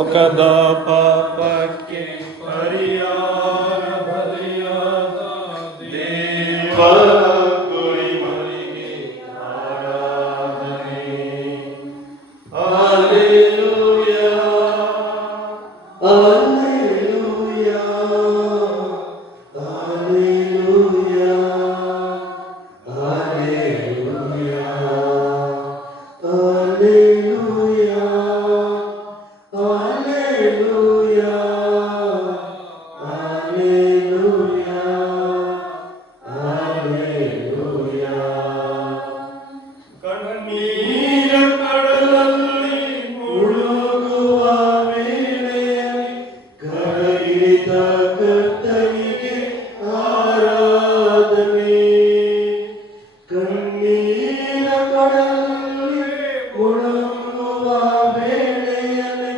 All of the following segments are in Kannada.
ಲೋಕದ ಪಾಪಕ್ಕೆ ಪರಿಹಾರ ಬಲಿಯಾದ ದೇವರ ಕುರಿಮರಿಗೆ ಆರಾಧನೆ. ಹಲ್ಲೆಲೂಯಾ, ಹಲ್ಲೆಲೂಯಾ, ಹಲ್ಲೆಲೂಯಾ, ಹಲ್ಲೆಲೂಯಾ, ಹಲ್ಲೆಲೂಯಾ. ಕಣ್ಣೀರ ಕಡಲಲ್ಲಿ ಮುಳುಗುವ ವೇಳೆಯಲ್ಲಿ ಕರಗಿದ ಕರ್ತನಿಗೆ ಆರಾಧನೆ. ಕಣ್ಣೀರ ಕಡಲಲ್ಲಿ ಮುಳುಗುವ ವೇಳೆಯಲ್ಲಿ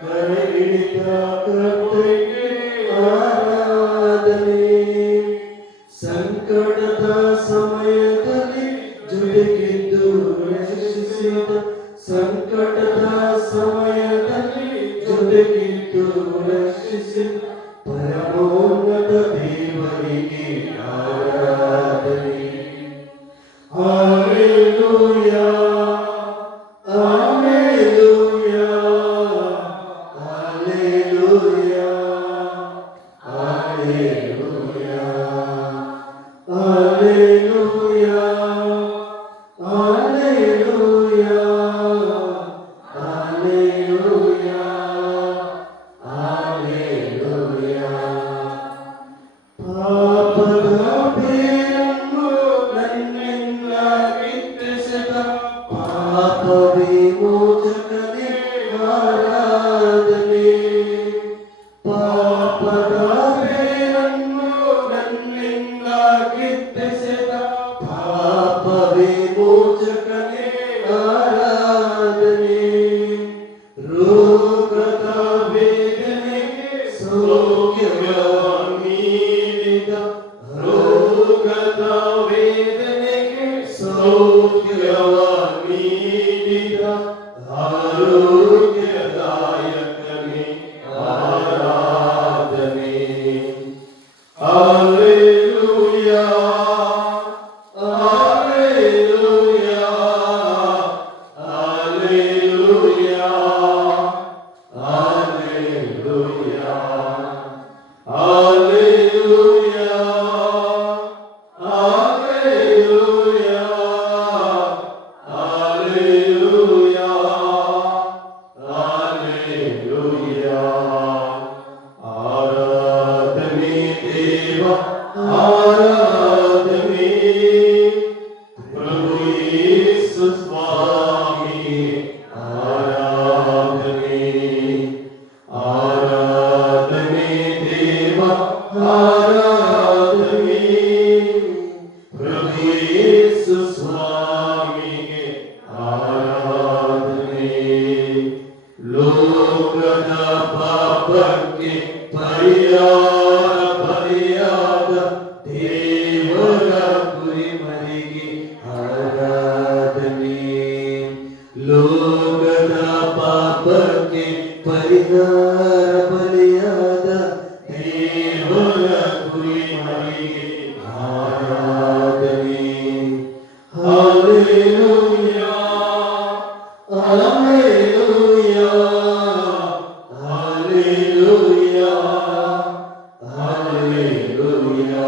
ಕರಗಿದ ಕರ್ತನಿಗೆ ಆರಾಧನೆ. ಸಂಕಟದ ಸಮಯದಲ್ಲಿ ಜೊತೆಗಿದ್ದು ರಕ್ಷಿಸಿದ, ಸಂಕಟದ ಸಮಯದಲ್ಲಿ ಜೊತೆಗಿದ್ದು ರಕ್ಷಿಸಿದ ಪರಮೋನ್ನತ ದೇವರಿಗೆ ಆರಾಧನೆ. ಹಲ್ಲೆಲೂಯಾ, ಹಲ್ಲೆಲೂಯಾ, ಹಲ್ಲೆಲೂಯಾ, ಹಲ್ಲೆಲೂಯಾ, ಹಲ್ಲೆಲೂಯಾ, ಹಲ್ಲೆಲೂಯಾ, ಹಲ್ಲೆಲೂಯಾ, ಹಲ್ಲೆಲೂಯಾ. ಪಾಪದ ಬೇರನ್ನು ನನ್ನಿಂದ ಕಿತ್ತೆಸೆದ ಪಾಪ ವಿಮೋಚಕನೇ ಆರಾಧನೆ. ಪಾಪದ ಬೇರನ್ನು ನನ್ನಿಂದ ಕಿತ್ತೆಸೆದ ಪಾಪ ವಿಮೋಚಕನೇ ಆರಾಧನೆ. ರೋಗದ ವೇದನೆಗೆ ಸೌಖ್ಯವ ನೀಡಿದ, ರೋಗದ ವೇದನೆಗೆ ಸೌಖ್ಯವ ನೀಡಿದ ಆರೋಗ್ಯದಾಯಕನೇ ಆರಾಧನೆ. ಹಲ್ಲೆಲೂಯಾ, ಹಲ್ಲೆಲೂಯಾ, ಹಲ್ಲೆಲೂಯಾ, ಹಲ್ಲೆಲೂಯಾ, ಹಲ್ಲೆಲೂಯಾ, ಹಲ್ಲೆಲೂಯಾ, ಹಲ್ಲೆಲೂಯಾ, ಹಲ್ಲೆಲೂಯಾ. ಆರಾಧನೆ ದೇವ, ಆರಾಧನೆ ಪ್ರಭು ಯೇಸು ಸ್ವಾಮಿಗೆ ಆರಾಧನೆ. ಆರಾಧನೆ ದೇವ, ಆರಾಧನೆ ಪ್ರಭು ಯೇಸು ಸ್ವಾಮಿಗೆ ಆರಾಧನೆ. ಲೋಕದ ಪಾಪಕ್ಕೆ ಪರಿಹಾರ ಬಲಿಯಾದ ದೇವರ ಕುರಿಮರಿಗೆ ಆರಾಧನೆ. ಲೋಕದ ಪಾಪಕ್ಕೆ ಪರಿಹಾರ ಬಲಿಯಾದ ದೇವರ ಕುರಿಮರಿಗೆ ಆರಾಧನೆ. ಹಲ್ಲೆಲೂಯಾ, ಹಲ್ಲೆಲೂಯಾ, ಹಲ್ಲೆಲೂಯಾ, ಹಲ್ಲೆಲೂಯಾ,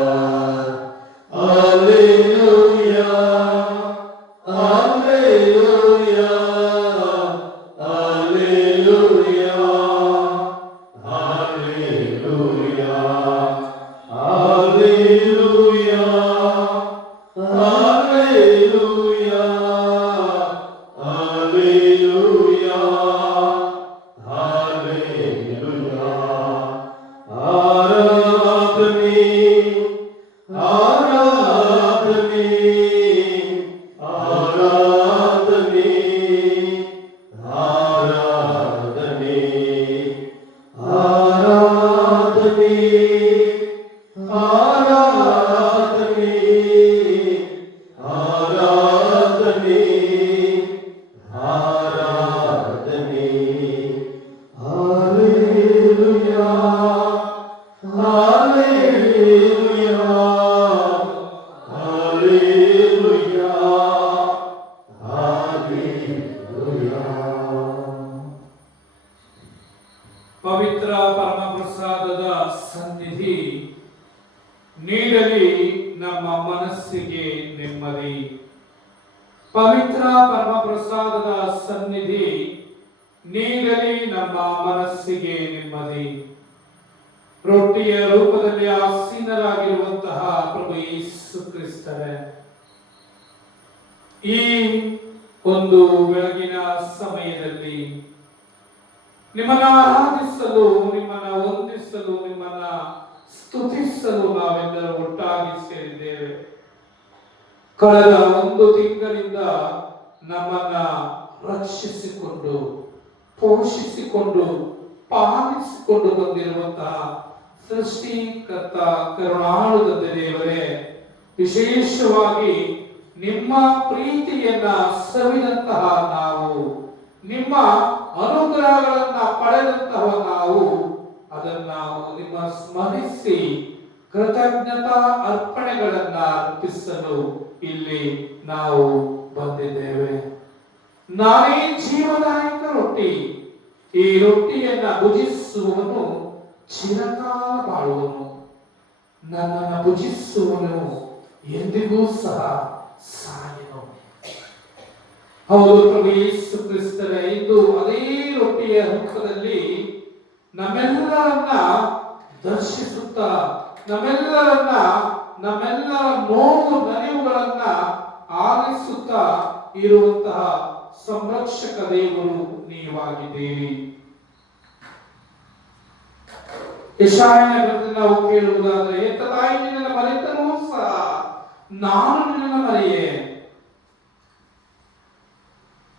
ಹಲ್ಲೆಲೂಯಾ, ಹಲ್ಲೆಲೂಯಾ, ಹಲ್ಲೆಲೂಯಾ, ಪವಿತ್ರ ಪರಮಪ್ರಸಾದದ ಸನ್ನಿಧಿ ನೀಡಲಿ ನಮ್ಮ ಮನಸ್ಸಿಗೆ ನೆಮ್ಮದಿ. ಪವಿತ್ರ ಪರಮಪ್ರಸಾದದ ಸನ್ನಿಧಿ ನೀಡಲಿ ನಮ್ಮ ಮನಸ್ಸಿಗೆ ನೆಮ್ಮದಿ. ರೊಟ್ಟಿಯ ರೂಪದಲ್ಲಿ ಆಸೀನರಾಗಿರುವಂತಹ ಪ್ರಭು ಯೇಸು ಕ್ರಿಸ್ತರೇ, ಈ ಒಂದು ಬೆಳಗಿನ ಸಮಯದಲ್ಲಿ ನಿಮ್ಮನ್ನ ಆರಾಧಿಸಲು, ನಿಮ್ಮನ್ನ ವಂದಿಸಲು, ನಿಮ್ಮನ್ನ ಸ್ತುತಿಸಲು ನಾವೆಲ್ಲರೂ ಒಟ್ಟಾಗಿ ಸೇರಿದ್ದೇವೆ. ಕಳೆದ ಒಂದು ತಿಂಗಳಿಂದ ನಮ್ಮನ್ನ ರಕ್ಷಿಸಿಕೊಂಡು, ಪೋಷಿಸಿಕೊಂಡು, ಪಾಲಿಸಿಕೊಂಡು ಬಂದಿರುವಂತಹ ಸೃಷ್ಟಿಕರ್ತ ಕರುಣಾಳುದ ದೇವರೇ, ವಿಶೇಷವಾಗಿ ನಿಮ್ಮ ಪ್ರೀತಿಯನ್ನ ಸವಿದಂತಹ ನಾವು, ನಿಮ್ಮ ಅನುಗ್ರಹಗಳನ್ನ ಪಡೆದಂತಹ ನಾವು ಅದನ್ನ ನಿಮ್ಮ ಸ್ಮರಿಸಿ ಕೃತಜ್ಞತಾ ಅರ್ಪಣೆಗಳನ್ನ ಅರ್ಪಿಸಲು ಇಲ್ಲಿ ನಾವು ಬಂದಿದ್ದೇವೆ. ನಾನೇ ಜೀವದಾಯಕ ರೊಟ್ಟಿ, ಈ ರೊಟ್ಟಿಯನ್ನ ಭುಜಿಸುವವನು ಚಿರಕಾಲ ಬಾಳುವನು, ನನ್ನನ್ನು ಭುಜಿಸುವವನು ಎಂದಿಗೂ ಸಹ ಸಾಯನು. ಹೌದು ಪ್ರಭು ಯೇಸು ಕ್ರಿಸ್ತರೇ, ಇಂದು ಅದೇ ರೊಟ್ಟಿಯ ರೂಪದಲ್ಲಿ ನಮ್ಮೆಲ್ಲರನ್ನ ದರ್ಶಿಸುತ್ತಾ, ನಮ್ಮೆಲ್ಲರ ನೋವು ನಲಿವುಗಳನ್ನ ಆಲಿಸುತ್ತಾ ಇರುವಂತಹ ಸಂರಕ್ಷಕ ದೇವರು ನೀವಾಗಿದ್ದೀರಿ. ಯೆಶಾಯನ ಗ್ರಂಥದಲ್ಲಿ ನಾವು ಕೇಳುವುದಾದರೆ, ಎತ್ತ ತಾಯಿ ನಿನ್ನನ್ನು ಮರೆತರೂ ಸಹ ನಾನು ನಿನ್ನನ್ನು ಮರೆಯೇ,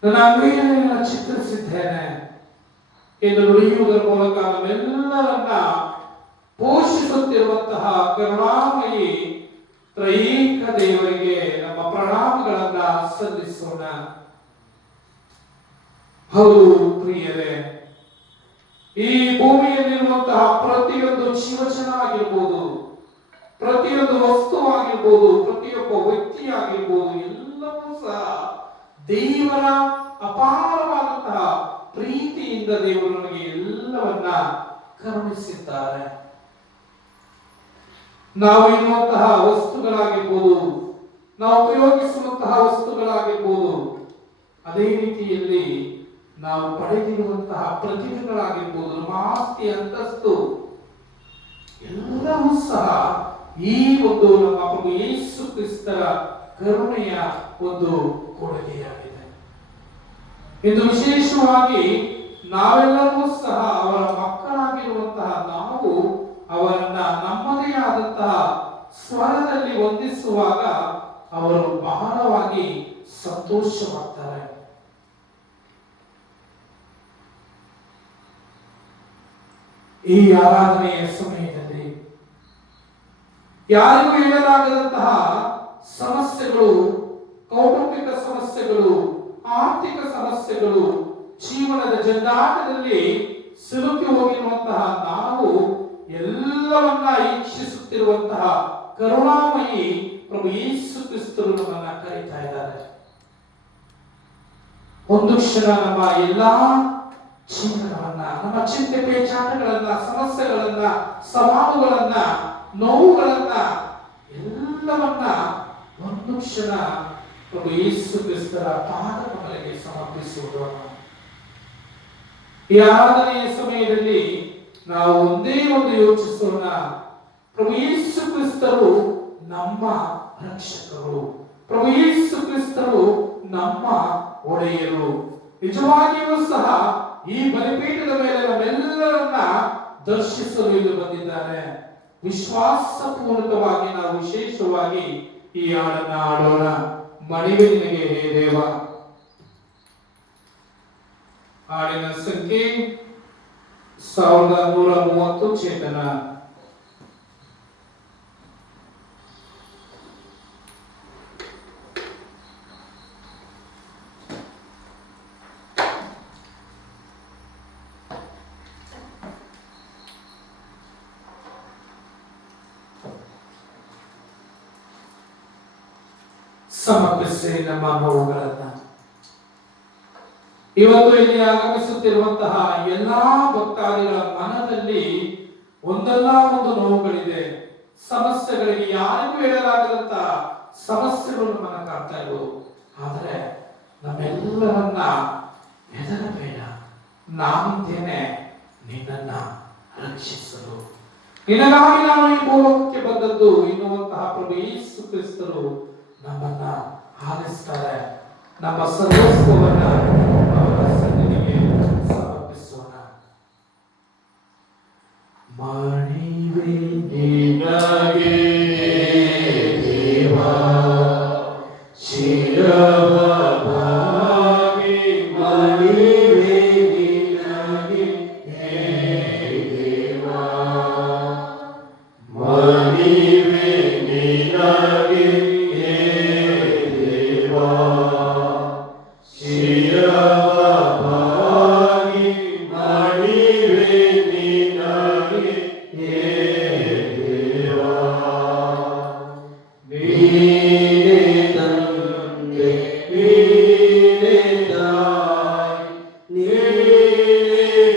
ನನ್ನ ಅಂಗೈಯನ್ನು ಚಿತ್ರಿಸಿದ್ದೇನೆ ಎಂದು ನುಡಿಯುವುದರ ಮೂಲಕ ನಮ್ಮೆಲ್ಲರನ್ನ ಪೋಷಿಸುತ್ತಿರುವಂತಹ ಕರುಣಾಮಯಿ ತ್ರೈಕ ದೇವರಿಗೆ ನಮ್ಮ ಪ್ರಣಾಮಗಳನ್ನ ಸಲ್ಲಿಸೋಣ. ಹೌದು ಪ್ರಿಯರೇ, ಈ ಭೂಮಿಯಲ್ಲಿರುವಂತಹ ಪ್ರತಿಯೊಂದು ಜೀವಜನ ಆಗಿರ್ಬೋದು, ಪ್ರತಿಯೊಂದು ವಸ್ತು ಆಗಿರ್ಬೋದು, ಪ್ರತಿಯೊಬ್ಬ ವ್ಯಕ್ತಿ ಆಗಿರ್ಬೋದು, ಎಲ್ಲವೂ ಸಹ ದೇವರ ಅಪಾರವಾದಂತಹ ಪ್ರೀತಿಯಿಂದ ದೇವರು ನಮಗೆ ಎಲ್ಲವನ್ನ ಕರುಣಿಸಿದ್ದಾರೆ. ನಾವು ಇರುವಂತಹ ವಸ್ತುಗಳಾಗಿರ್ಬೋದು, ನಾವು ಉಪಯೋಗಿಸುವಂತಹ ವಸ್ತುಗಳಾಗಿರ್ಬೋದು, ಅದೇ ರೀತಿಯಲ್ಲಿ ನಾವು ಪಡೆದಿರುವಂತಹ ಪ್ರತಿಭೆಗಳಾಗಿರ್ಬೋದು, ನಮ್ಮ ಆಸ್ತಿ ಅಂತಸ್ತು ಎಲ್ಲವೂ ಸಹ ಈ ಒಂದು ನಮ್ಮ ಪ್ರಭು ಯೇಸು ಕ್ರಿಸ್ತರ ಕರುಣೆಯ ಒಂದು ಕೊಡುಗೆಯಾಗಿದೆ. ಇದು ವಿಶೇಷವಾಗಿ ನಾವೆಲ್ಲರೂ ಸಹ ಅವರ ಮಕ್ಕಳಾಗಿರುವಂತಹ ನಾವು ಅವರನ್ನ ನಮ್ಮದೇ ಆದಂತಹ ಸ್ವರದಲ್ಲಿ ವಂದಿಸುವಾಗ ಅವರು ಬಹಳವಾಗಿ ಸಂತೋಷವಾಗ್ತಾರೆ. ಈ ಆರಾಧನೆಯ ಸಮಯದಲ್ಲಿ ಯಾರಿಗೂ ಹೇಳಲಾಗದಂತಹ ಸಮಸ್ಯೆಗಳು, ಕೌಟುಂಬಿಕ ಸಮಸ್ಯೆಗಳು, ಆರ್ಥಿಕ ಸಮಸ್ಯೆಗಳು, ಜೀವನದ ಜಂಜಾಟದಲ್ಲಿ ಸಿಲುಕಿ ಹೋಗಿರುವಂತಹ ನಾವು ಎಲ್ಲವನ್ನ ಈಕ್ಷಿಸುತ್ತಿರುವಂತಹ ಕರುಣಾಮಯಿ ಪ್ರಭು ಯೇಸು ಕ್ರಿಸ್ತರು ನಮ್ಮನ್ನ ಕರೀತಾ ಇದ್ದಾರೆ. ಒಂದು ಕ್ಷಣ ನಮ್ಮ ಎಲ್ಲಾ ಚಿಂತನೆಗಳನ್ನ, ನಮ್ಮ ಚಿಂತೆ ಪೇಚಾಟಗಳನ್ನ, ಸಮಸ್ಯೆಗಳನ್ನ, ಸವಾಲುಗಳನ್ನ, ನೋವುಗಳನ್ನ ಎಲ್ಲವನ್ನ ಒಂದು ಕ್ಷಣ ಪ್ರಭು ಯೇಸು ಕ್ರಿಸ್ತರ ಪಾದಗಳಿಗೆ ಸಮರ್ಪಿಸುವುದು. ಈ ಆರಾಧನೆಯ ಸಮಯದಲ್ಲಿ ನಾವು ಒಂದೇ ಒಂದು ಯೋಚಿಸೋಣ, ಪ್ರಭು ಯೇಸು ಕ್ರಿಸ್ತರು ನಮ್ಮ ರಕ್ಷಕರು, ಪ್ರಭು ಯೇಸು ಕ್ರಿಸ್ತರು ನಮ್ಮ ಒಡೆಯರು. ನಿಜವಾಗಿಯೂ ಸಹ ಈ ಬಲಿಪೀಠದ ಮೇಲೆ ನಮ್ಮೆಲ್ಲರನ್ನ ದರ್ಶಿಸಲು ಇಲ್ಲಿ ಬಂದಿದ್ದಾರೆ. ವಿಶ್ವಾಸಪೂರ್ವಕವಾಗಿ ನಾವು ವಿಶೇಷವಾಗಿ ಈ ಹಾಡನ್ನ ಆಡೋಣ. ಮಣಿವೆ ನಿನಗೆ ಹೇ ದೇವ. ಹಾಡಿನ ಸಂಖ್ಯೆ 1130 ಚೇತನ. ಸಮರ್ಪಿಸಿ ನಮ್ಮ ನೋವುಗಳನ್ನ. ಇವತ್ತು ಇಲ್ಲಿ ಆಗಮಿಸಿದ ಆಲಿಸುತ್ತಿರುವಂತಹ ಎಲ್ಲಾ ಭಕ್ತಾದಿಗಳ ಮನದಲ್ಲಿ ಒಂದಲ್ಲ ಒಂದು ನೋವುಗಳಿದೆ, ಸಮಸ್ಯೆಗಳಿಗೆ ಯಾರಿಗೂ ಹೇಳಲಾಗದಂತ ಸಮಸ್ಯೆಗಳು ಮನ ಕಾಡ್ತಾ ಇದ್ವು. ಆದರೆ ನಮ್ಮೆಲ್ಲರನ್ನ ಹೆದರಬೇಡ, ನಾನಿದ್ದೇನೆ ನಿನ್ನನ್ನ ರಕ್ಷಿಸಲು, ನಿನಗಾಗಿ ನಾನು ಈ ಭೂಲೋಕಕ್ಕೆ ಬಂದದ್ದು ಎನ್ನುವಂತಹ ಪ್ರಭು ಯೇಸು ಕ್ರಿಸ್ತರು ನಮ್ಮನ್ನ ಆಲಿಸ್ತಾರೆ. ನಮ್ಮ ಸರ್ವಸ್ವವನ್ನ ಅವರ ಸನ್ನಿಧಿಗೆ ಸಮರ್ಪಿಸೋಣ. ಮಣಿವೆ ನಿನಗೆ ದೇವಾ, ಶಿರವಾಗಿ ಮಣಿವೆ ನಿನಗೆ ದೇವಾ, ಮಣಿವೆ ನಿನಗೆ ದೇವಾ, ಶಿರವಾಗಿ ಮಣಿವೆ ನಿನಗೆ ದೇವಾ. ನೀನೇ ತಂದೆ, ನೀನೇ ತಾಯಿ, ನೀನೇ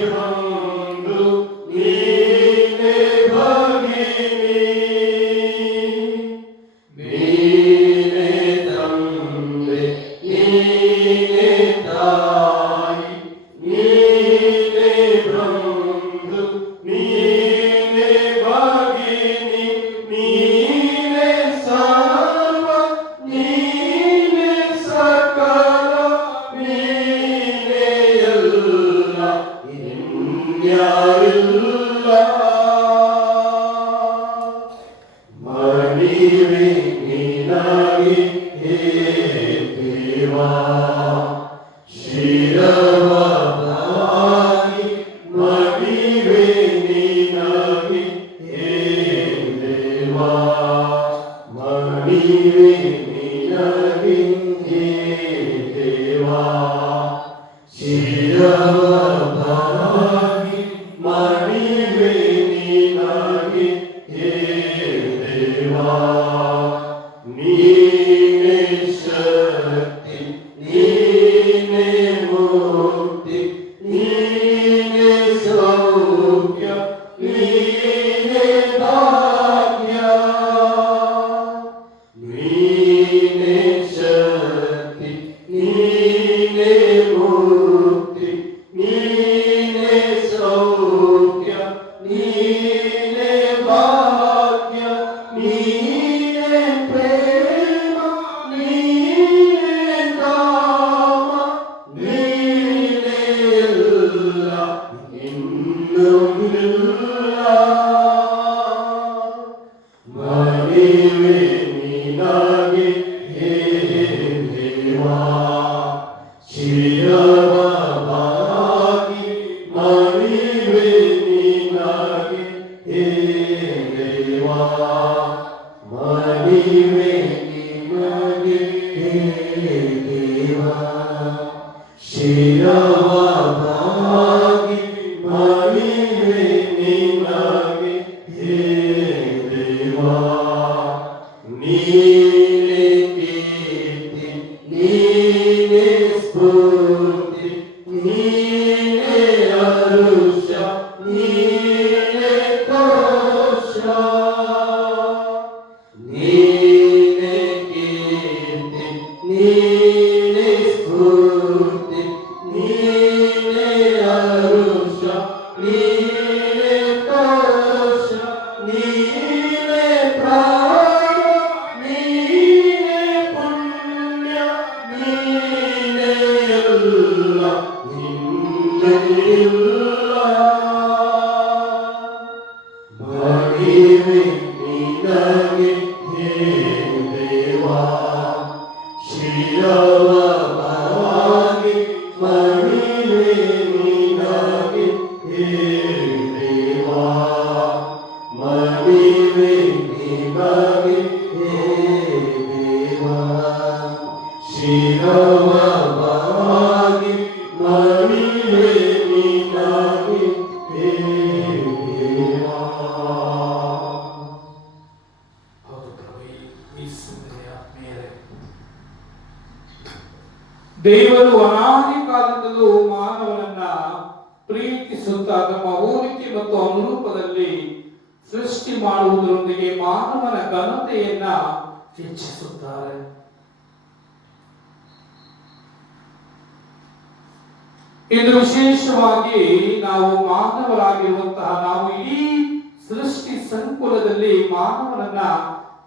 ಬಂಧು, ನೀನೇ ಭಗಿನಿ. ನೀನೇ ತಂದೆ, ನೀನೇ ತಾಯಿ, ನೀನೇ ಬಂಧು, ನೀನೇ ಭಗಿನಿ. ನೀನೇ ಸರ್ವ, ನೀನೇ ಸಕಲ, ನೀನೇ ಎಲ್ಲ, ಇನ್ಯಾರಿಲ್ಲ. ಮಣಿವೆ ನಿನಗೆ ದೇವಾ, ಶಿರವಾಗಿ ಮಣಿವೆ ನಿನಗೆ ದೇವಾ, ಮಣಿವೆ ನಿನಗೆ ದೇವಾ, ಶಿರವಾಗಿ ಮಣಿವೆ ನಿನಗೆ ದೇವಾ. ನೀನೇ ಶಕ್ತಿ, ನೀನೇ ಮುಕ್ತಿ, ನೀನೇ ಸೌಖ್ಯ, ನೀನೇ ಭಾಗ್ಯ. ನೀನೇ ಶಕ್ತಿ, ನೀನೇ ಮುಕ್ತಿ, ನೀನೇ ಸೌಖ್ಯ, ನೀನೇ ಭಾಗ್ಯ. ನೀನೇ ಪ್ರೇಮ, ನೀನೇ ಧಾಮ, ನೀನೇ ಎಲ್ಲ, ಇನ್ನೂ ಇಲ್ಲ. ಮಣಿವೆ ನಿನಗೆ ದೇವಾ, ಶಿರವಾಗಿ ಮಣಿವೆ ನಿನಗೆ ದೇವಾ, ಮಣಿವೆ ನಿನಗೆ ದೇವಾ, ಶಿರವಾಗಿ ಮಣಿವೆ ನಿನಗೆ ದೇವಾ. ನೀನೇ ಕೀರ್ತಿ, ನೀನೇ ಸ್ಫೂರ್ತಿ, ನೀನೇ ಹರುಷ, ನೀನೇ ತೋಷ. ನೀನೇ ಕೀರ್ತಿ, ನೀನೇ ಸ್ಫೂರ್ತಿ, ನೀನೇ ಹರುಷ, ನೀನೇ ತೋಷ. ನೀನೇ ಪ್ರಾಣ, ನೀನೇ ಪುಣ್ಯ, ನೀನೇ ಎಲ್ಲ, ಇನ್ನಿಲ್ಲ. ಮಣಿವೆ ನಿನಗೆ ದೇವಾ, ಶಿರವಾಗಿ ಮಣಿವೆ ನಿನಗೆ ದೇವಾ, ಮಣಿವೆ ನಿನಗೆ ದೇವಾ, ಶಿರವಾಗಿ ಮಣಿವೆ ನಿನಗೆ ದೇವಾ. ಹೌದು ಪ್ರಭು, ಈ ಸುಂದರ ಮೇಲೆ ದೇವರು ಅನಾದಿ ಕಾಲದಲ್ಲೂ ಮಾನವನನ್ನ ಪ್ರೀತಿಸುತ್ತಾ ತಮ್ಮ ಹೋಲಿಕೆ ಮತ್ತು ಅನುರೂಪದಲ್ಲಿ ಸೃಷ್ಟಿ ಮಾಡುವುದರೊಂದಿಗೆ ಮಾನವನ ಘನತೆಯನ್ನ ಹೆಚ್ಚಿಸುತ್ತಾರೆ. ಇದು ವಿಶೇಷವಾಗಿ ನಾವು ಮಾನವರಾಗಿರುವಂತಹ ನಾವು ಇಡೀ ಸೃಷ್ಟಿ ಸಂಕುಲದಲ್ಲಿ ಮಾನವನನ್ನ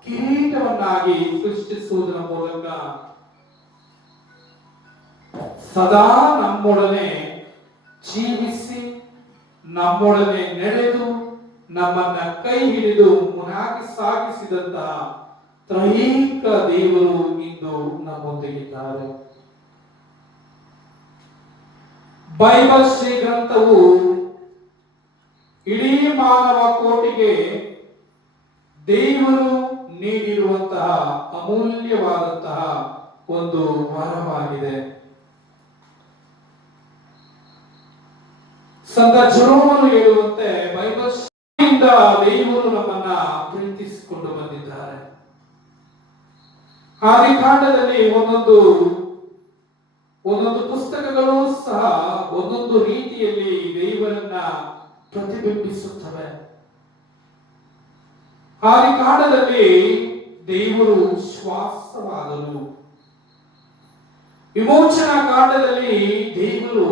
ಕಿರೀಟವನ್ನಾಗಿ ಸೃಷ್ಟಿಸುವುದರ ಮೂಲಕ ಸದಾ ನಮ್ಮೊಡನೆ ಜೀವಿಸಿ ನಮ್ಮೊಡನೆ ನಡೆದು ನಮ್ಮನ್ನ ಕೈ ಹಿಡಿದು ಮುನ್ನಾಗಿ ಸಾಗಿಸಿದಂತಹ ತ್ರೈಕ ದೇವರು ಇಂದು ನಮ್ಮೊಂದಿಗಿದ್ದಾರೆ. ಬೈಬಲ್ ಶ್ರೀ ಗ್ರಂಥವು ಇಡೀ ಮಾನವ ಕೋಟಿಗೆ ದೇವರು ನೀಡಿರುವಂತಹ ಅಮೂಲ್ಯವಾದಂತಹ ಒಂದು ವರವಾಗಿದೆ. ಸಂತ ಜೆರೋಮನು ಹೇಳುವಂತೆ ಬೈಬಲ್ ಶ್ರೀಯಿಂದ ದೇವರು ನಮ್ಮನ್ನ ಪ್ರೀತಿಸಿಕೊಂಡು ಬಂದಿದ್ದಾರೆ. ಆದಿಕಾಂಡದಲ್ಲಿ ಒಂದೊಂದು ಪುಸ್ತಕಗಳು ಸಹ ಒಂದೊಂದು ರೀತಿಯಲ್ಲಿ ದೇವರನ್ನ ಪ್ರತಿಬಿಂಬಿಸುತ್ತವೆ. ಆದಿಕಾಂಡದಲ್ಲಿ ದೇವರು ಶ್ವಾಸವಾದರು. ವಿಮೋಚನಾ ಕಾಂಡದಲ್ಲಿ ದೇವರು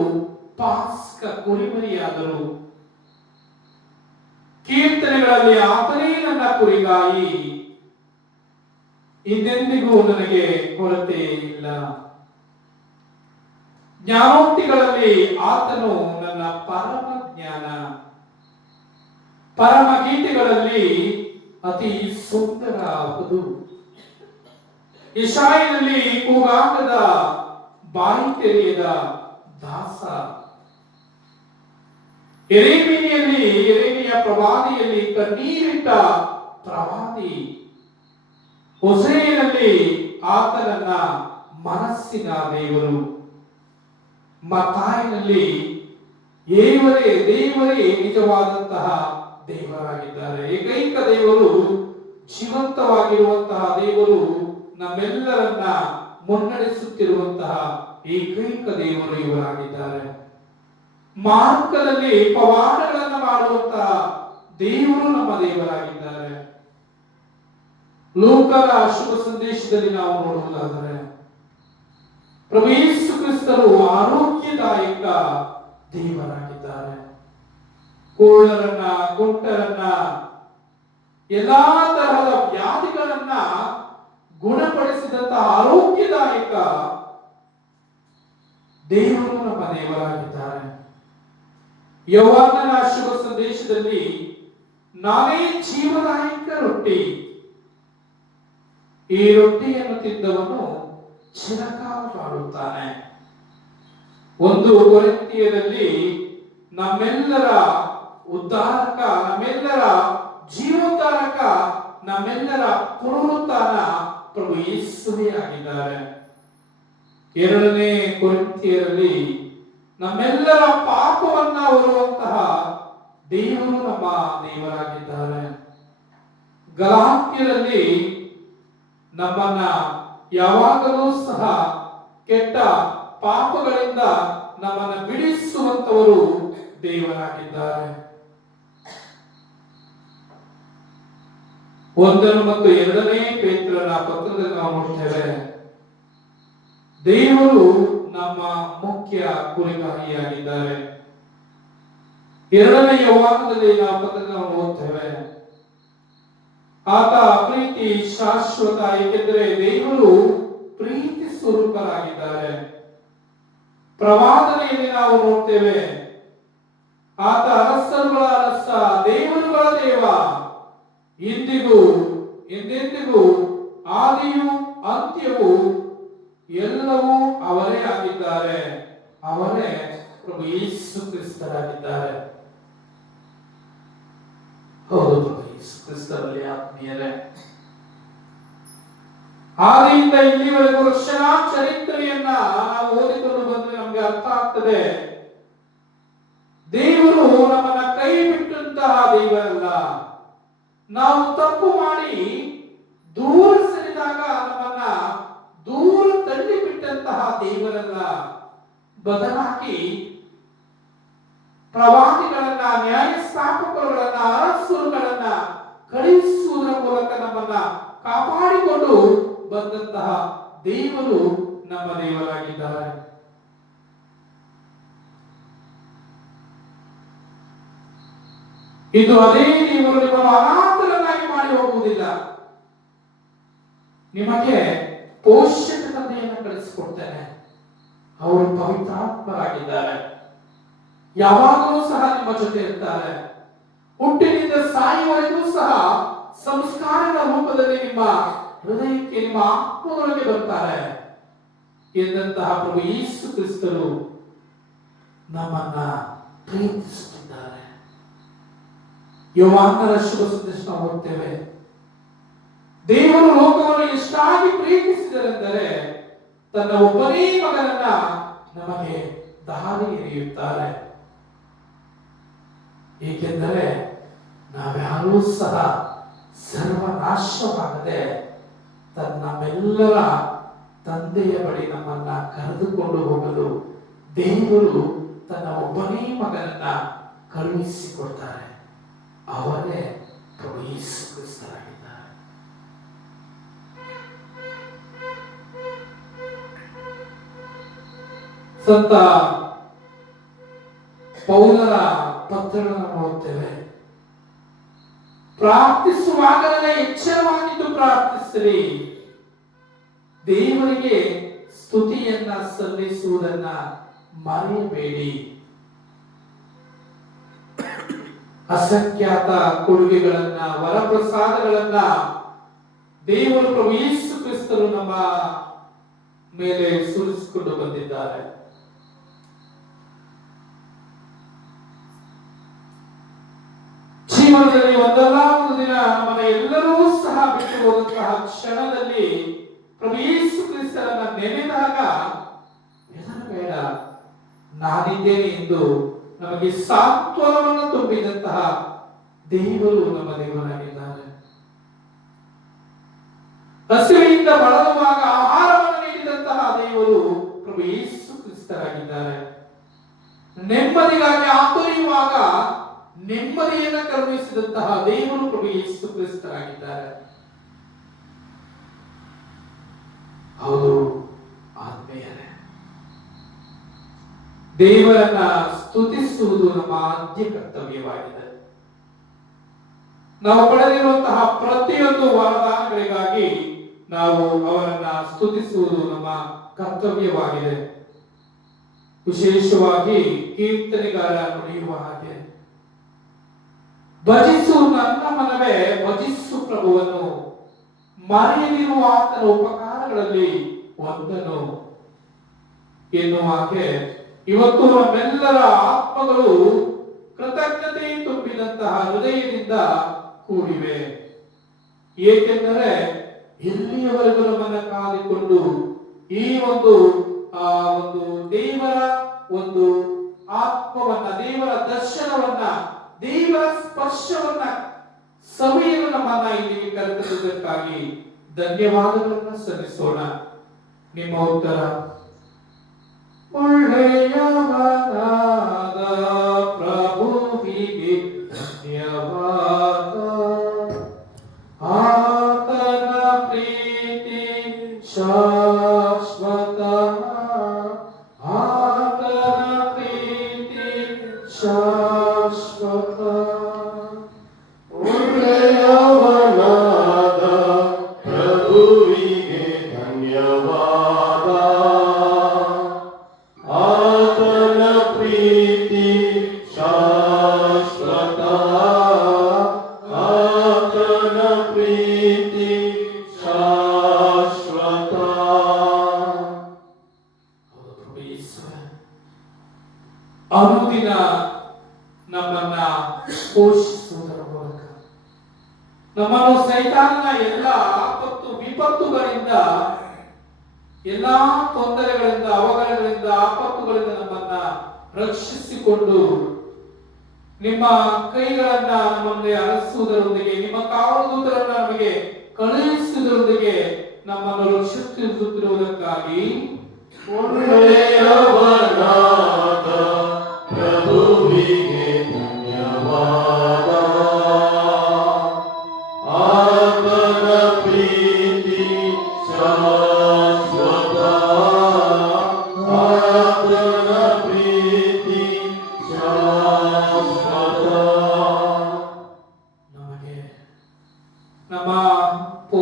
ಪಾಸ್ಕ ಕುರಿಮರಿಯಾದರು. ಕೀರ್ತನೆಗಳಲ್ಲಿ ಆತನೇ ನನ್ನ ಕುರಿಗಾಯಿ, ಹಿಂದೆಂದಿಗೂ ನನಗೆ ಕೊರತೆ ಇಲ್ಲ. ಜ್ಞಾನೋಕ್ತಿಗಳಲ್ಲಿ ಆತನು ನನ್ನ ಪರಮ ಜ್ಞಾನ. ಪರಮ ಗೀತೆಗಳಲ್ಲಿ ಅತಿ ಸುಂದರ ವಧು. ಯೆಶಾಯನಲ್ಲಿ ಕೂಗಾಟದ ಬಾಯಿ ತೆರೆಯದ ದಾಸ. ಯೆರೆಮೀಯನ ಪ್ರವಾದಿಯಲ್ಲಿ ಕಣ್ಣೀರಿಟ್ಟ ಪ್ರವಾದಿ. ಹೋಸೇಯನಲ್ಲಿ ಆತನನ್ನ ಮನಸ್ಸಿನ ದೇವರು. ಮತ್ತಾಯನಲ್ಲಿ ದೇವರೇ ನಿಜವಾದಂತಹ ದೇವರಾಗಿದ್ದಾರೆ. ಏಕೈಕ ದೇವರು, ಜೀವಂತವಾಗಿರುವಂತಹ ದೇವರು, ನಮ್ಮೆಲ್ಲರನ್ನ ಮುನ್ನಡೆಸುತ್ತಿರುವಂತಹ ಏಕೈಕ ದೇವರು ಇವರಾಗಿದ್ದಾರೆ. ಮಾರ್ಗದಲ್ಲಿ ಪವಾಡಗಳನ್ನು ಮಾಡುವಂತಹ ದೇವರು ನಮ್ಮ ದೇವರಾಗಿದ್ದಾರೆ. ಲೂಕನ ಶುಭ ಸಂದೇಶದಲ್ಲಿ ನಾವು ನೋಡುವುದಾದರೆ ಪ್ರಭು ಯೇಸು ಕ್ರಿಸ್ತರು ಆರೋಗ್ಯದಾಯಕ ದೇವರಾಗಿದ್ದಾರೆ. ಕೋಳರನ್ನ, ಕುಂಟರನ್ನ, ಎಲ್ಲಾ ತರಹದ ವ್ಯಾಧಿಗಳನ್ನ ಗುಣಪಡಿಸಿದಂತಹ ಆರೋಗ್ಯದಾಯಕ ದೇವರು ನಮ್ಮ ದೇವರಾಗಿದ್ದಾರೆ. ಯೋಹಾನನ ಶುಭ ಸಂದೇಶದಲ್ಲಿ ನಾನೇ ಜೀವದಾಯಕ ರೊಟ್ಟಿ, ಈ ರೊಟ್ಟಿಯನ್ನು ತಿಂದವನು ಚಿರಕಾಲ ಬಾಳುತ್ತಾನೆ. 1 ಕೊರಿಂಥಿಯರಲ್ಲಿ ನಮ್ಮೆಲ್ಲರ ಉದ್ಧಾರಕ, ನಮ್ಮೆಲ್ಲರ ಜೀವೋದ್ಧಾರಕ, ನಮ್ಮೆಲ್ಲರ ಪುನರುತ್ಥಾನ ಪ್ರಭು ಯೇಸುವೇ ಆಗಿದ್ದಾರೆ. 2 ಕೊರಿಂಥಿಯರಲ್ಲಿ ನಮ್ಮೆಲ್ಲರ ಪಾಪವನ್ನ ಹೊರುವಂತಹ ದೇವರು ನಮ್ಮ ದೇವರಾಗಿದ್ದಾರೆ. ಗಲಾತ್ಯರಲ್ಲಿ ನಮ್ಮನ್ನ ಯಾವಾಗಲೂ ಸಹ ಕೆಟ್ಟ ಪಾಪಗಳಿಂದ ನಮ್ಮನ್ನು ಬಿಡಿಸುವಂತವರು ದೇವರಾಗಿದ್ದಾರೆ. 1 ಮತ್ತು 2 ಪೇತ್ರನ ಪತ್ರದಲ್ಲಿ ನಾವು ನೋಡ್ತೇವೆ, ದೇವರು ನಮ್ಮ ಮುಖ್ಯ ಕುರಿಗಾಹಿಯಾಗಿದ್ದಾರೆ. 2 ಯೋಹಾನದಲ್ಲಿ ನಾವು ಪತ್ರದಲ್ಲಿ ನಾವು ಓದ್ತೇವೆ, ಆತ ಪ್ರೀತಿ ಶಾಶ್ವತ, ಏಕೆಂದರೆ ದೇವರು ಪ್ರೀತಿ ಸ್ವರೂಪರಾಗಿದ್ದಾರೆ. ಪ್ರವಾದನೆಯಲ್ಲಿ ನಾವು ನೋಡ್ತೇವೆ, ಆತ ಅರಸರುಗಳ ಅರಸ, ದೇವರುಗಳ ದೇವ, ಇಂದಿಗೂ ಎಂದೆಂದಿಗೂ ಆದಿಯೂ ಅಂತ್ಯವೂ ಎಲ್ಲವೂ ಅವರೇ ಆಗಿದ್ದಾರೆ. ಅವರೇ ಪ್ರಭು ಯೇಸು ಕ್ರಿಸ್ತರಾಗಿದ್ದಾರೆ. ಹೌದು, ಪ್ರಭು ಯೇಸು ಕ್ರಿಸ್ತರಲ್ಲಿ ಆತ್ಮೀಯರೇ, ಆದಿಯಿಂದ ಇಲ್ಲಿವರೆಗೂ ರಕ್ಷಣಾ ಚರಿತ್ರೆಯನ್ನ ನಾವು ಓದಿಕೊಂಡು ಬಂದ್ರೆ ನಮ್ಗೆ ಅರ್ಥ ಆಗ್ತದೆ. ದೇವರು ನಮ್ಮನ್ನ ಕೈ ಬಿಟ್ಟಂತಹ ದೇವರಲ್ಲ. ನಾವು ತಪ್ಪು ಮಾಡಿ ದೂರ ಸರಿದಾಗ ನಮ್ಮನ್ನ ದೂರ ತಳ್ಳಿ ಬಿಟ್ಟಂತಹ ದೇವರಲ್ಲ. ಬದಲಾಗಿ ಪ್ರವಾದಿಗಳನ್ನ, ನ್ಯಾಯಸ್ಥಾಪಕರುಗಳನ್ನ, ಅರಸರುಗಳನ್ನ ಕಳುಹಿಸುವುದರ ಮೂಲಕ ನಮ್ಮನ್ನ ಕಾಪಾಡಿಕೊಂಡು ಬಂದಂತಹ ದೇವರು ನಮ್ಮ ದೇವರಾಗಿದ್ದಾರೆ. ಇದು ಅದೇ ದೇವರು ನಿಮ್ಮನ್ನು ಅನಾಥರನ್ನಾಗಿ ಮಾಡಿ ಹೋಗುವುದಿಲ್ಲ. ನಿಮಗೆ ಪೋಷಕ ತಂದೆಯನ್ನು ಕಳಿಸಿಕೊಡ್ತೇನೆ. ಅವರು ಪವಿತ್ರಾತ್ಮರಾಗಿದ್ದಾರೆ. ಯಾವಾಗಲೂ ಸಹ ನಿಮ್ಮ ಜೊತೆ ಇರ್ತಾರೆ. ಹುಟ್ಟಿನಿಂದ ಸಾಯುವವರೆಗೂ ಸಹ ಸಂಸ್ಕಾರಗಳ ರೂಪದಲ್ಲಿ ನಿಮ್ಮ ಹೃದಯಕ್ಕೆ, ನಿಮ್ಮ ಆತ್ಮದೊಳಗೆ ಬರ್ತಾರೆ ಎಂದಂತಹ ಪ್ರಭು ಯೇಸು ಕ್ರಿಸ್ತರು ನಮ್ಮನ್ನ ಪ್ರೀತಿಸುತ್ತಿದ್ದಾರೆ. ಯೋಹಾನನ ಶುಭ ಸಂದೇಶ ನಾವು ಓದ್ತೇವೆ. ದೇವರು ಲೋಕವನ್ನು ಎಷ್ಟಾಗಿ ಪ್ರೀತಿಸಿದರೆಂದರೆ ತನ್ನ ಒಬ್ಬನೇ ಮಗನನ್ನ ನಮಗೆ ದಾರಿ ಎರೆಯುತ್ತಾರೆ. ಏಕೆಂದರೆ ನಾವ್ಯಾರೂ ಸಹ ಸರ್ವನಾಶವಾಗದೆ ನಮ್ಮೆಲ್ಲರ ತಂದೆಯ ಬಳಿ ನಮ್ಮನ್ನ ಕರೆದುಕೊಂಡು ಹೋಗಲು ದೇವರು ತನ್ನ ಒಬ್ಬನೇ ಮಗನನ್ನ ಕಳುಹಿಸಿಕೊಡ್ತಾರೆ. ಅವರೇ ಪ್ರಭು ಯೇಸು ಕ್ರಿಸ್ತರಾಗಿದ್ದಾರೆ. ಸಂತ ಪೌಲರ ಪತ್ರಗಳನ್ನು ನೋಡುತ್ತೇವೆ. ಪ್ರಾರ್ಥಿಸುವಾಗಲೇ ಎಚ್ಚರವಾಗಿದ್ದು ಪ್ರಾರ್ಥಿಸಿರಿ, ದೇವರಿಗೆ ಸ್ತುತಿಯನ್ನ ಸಲ್ಲಿಸುವುದನ್ನ ಮರೆಯಬೇಡಿ. ಅಸಂಖ್ಯಾತ ಕೊಡುಗೆಗಳನ್ನ, ವರಪ್ರಸಾದಗಳನ್ನ ದೇವರು ಪ್ರಭು ಯೇಸು ಕ್ರಿಸ್ತರು ನಮ್ಮ ಮೇಲೆ ಸುರಿಸಿಕೊಂಡು ಬಂದಿದ್ದಾರೆ. ಜೀವನದಲ್ಲಿ ಒಂದಲ್ಲ ಒಂದು ದಿನ ನಮ್ಮನ್ನ ಎಲ್ಲರೂ ಸಹ ಬಿಟ್ಟು ಹೋದಂತಹ ಕ್ಷಣದಲ್ಲಿ ಪ್ರಭು ಯೇಸು ಕ್ರಿಸ್ತರನ್ನ ನೆನೆದಾಗ ಹೆದರಬೇಡ, ನಾನಿದ್ದೇನೆ ಎಂದು ನಮಗೆ ಸಾಂತ್ವನವನ್ನು ತುಂಬಿದಂತಹ ದೇವರು ನಮ್ಮ ದೇವರಾಗಿದ್ದಾರೆ. ಹಸಿವೆಯಿಂದ ಬಳಲುವಾಗ ಆಹಾರವನ್ನು ನೀಡಿದಂತಹ ದೇವರು ಪ್ರಭು ಯೇಸು ಕ್ರಿಸ್ತರಾಗಿದ್ದಾರೆ. ನೆಮ್ಮದಿಗಾಗಿ ಆತೊರೆಯುವಾಗ ನೆಮ್ಮದಿಯನ್ನು ಕರುಣಿಸಿದಂತಹ ದೇವರು ಪ್ರಭು ಯೇಸು ಕ್ರಿಸ್ತರಾಗಿದ್ದಾರೆ. ಹೌದು ಆತ್ಮೀಯರೇ, ದೇವರನ್ನ ಸ್ತುತಿಸುವುದು ನಮ್ಮ ಆದ್ಯ ಕರ್ತವ್ಯವಾಗಿದೆ. ನಾವು ಪಡೆದಿರುವಂತಹ ಪ್ರತಿಯೊಂದು ವರದಾನಗಳಿಗಾಗಿ ನಾವು ಅವರನ್ನ ಸ್ತುತಿಸುವುದು ನಮ್ಮ ಕರ್ತವ್ಯವಾಗಿದೆ. ವಿಶೇಷವಾಗಿ ಕೀರ್ತನೆಗಾರ ನುಡಿಯುವ ಹಾಗೆ, ಭಜಿಸು ನನ್ನ ಮನವೇ ಭಜಿಸು ಪ್ರಭುವನ್ನು, ಮರೆಯದಿರುವ ಆತನ ಉಪಕಾರಗಳಲ್ಲಿ ಒಂದನು ಎನ್ನುವ ಹಾಗೆ ಇವತ್ತು ನಮ್ಮೆಲ್ಲರ ಆತ್ಮಗಳು ಕೃತಜ್ಞತೆ ತುಂಬಿದಂತಹ ಹೃದಯದಿಂದ ಕೂಡಿವೆ. ಏಕೆಂದರೆ ಇಲ್ಲಿಯವರೆಗೂ ನಮ್ಮನ್ನ ಕಾದಿಕೊಂಡು ಈ ಒಂದು ದೇವರ ಒಂದು ಆತ್ಮವನ್ನ, ದೇವರ ದರ್ಶನವನ್ನ, ದೇವರ ಸ್ಪರ್ಶವನ್ನ ಸಭೆಯನ್ನು ನಮ್ಮನ್ನ ಇಲ್ಲಿಗೆ ಕರೆತರುವುದಕ್ಕಾಗಿ ಧನ್ಯವಾದಗಳನ್ನು ಸಲ್ಲಿಸೋಣ. ನಿಮ್ಮ ಉತ್ತರ ಒಳ್ಳೆಯವನಾದ ಪ್ರಭುವಿಗೆ ಧನ್ಯವಾದ, ಆತನ ಪ್ರೀತಿ ಶಾಶ್ವತ, ಆತನ ಪ್ರೀತಿ ಶಾಶ್ವತ. ಒಳ್ಳೆಯವನಾದ ಪ್ರಭುವಿಗೆ ಧನ್ಯವಾದ, ಆತನ ಪ್ರೀತಿ ಶಾಶ್ವತ, ಆತನ ಪ್ರೀತಿ ಶಾಶ್ವತ. ಅನುದಿನ ನಮ್ಮನ್ನ ಪೋಷಿಸುವುದರ ಮೂಲಕ ನಮ್ಮನ್ನು ಸೈತಾನನ ಎಲ್ಲ ಆಪತ್ತು ವಿಪತ್ತುಗಳಿಂದ, ಎಲ್ಲಾ ತೊಂದರೆಗಳಿಂದ, ಅವಘಡಗಳಿಂದ, ಆಪತ್ತುಗಳಿಂದ ನಮ್ಮನ್ನ ರಕ್ಷಿಸಿಕೊಂಡು ನಿಮ್ಮ ಕೈಗಳನ್ನ ನಮ್ಮಲ್ಲಿ ಅರಸುವುದರೊಂದಿಗೆ, ನಿಮ್ಮ ಕಾವಲುದೂತರನ್ನ ನಮಗೆ ಕಳುಹಿಸುವುದರೊಂದಿಗೆ ನಮ್ಮನ್ನು ರಕ್ಷಿಸುತ್ತಿರುವುದಕ್ಕಾಗಿ ಒಳ್ಳೆಯವನಾದ ಪ್ರಭುವಿಗೆ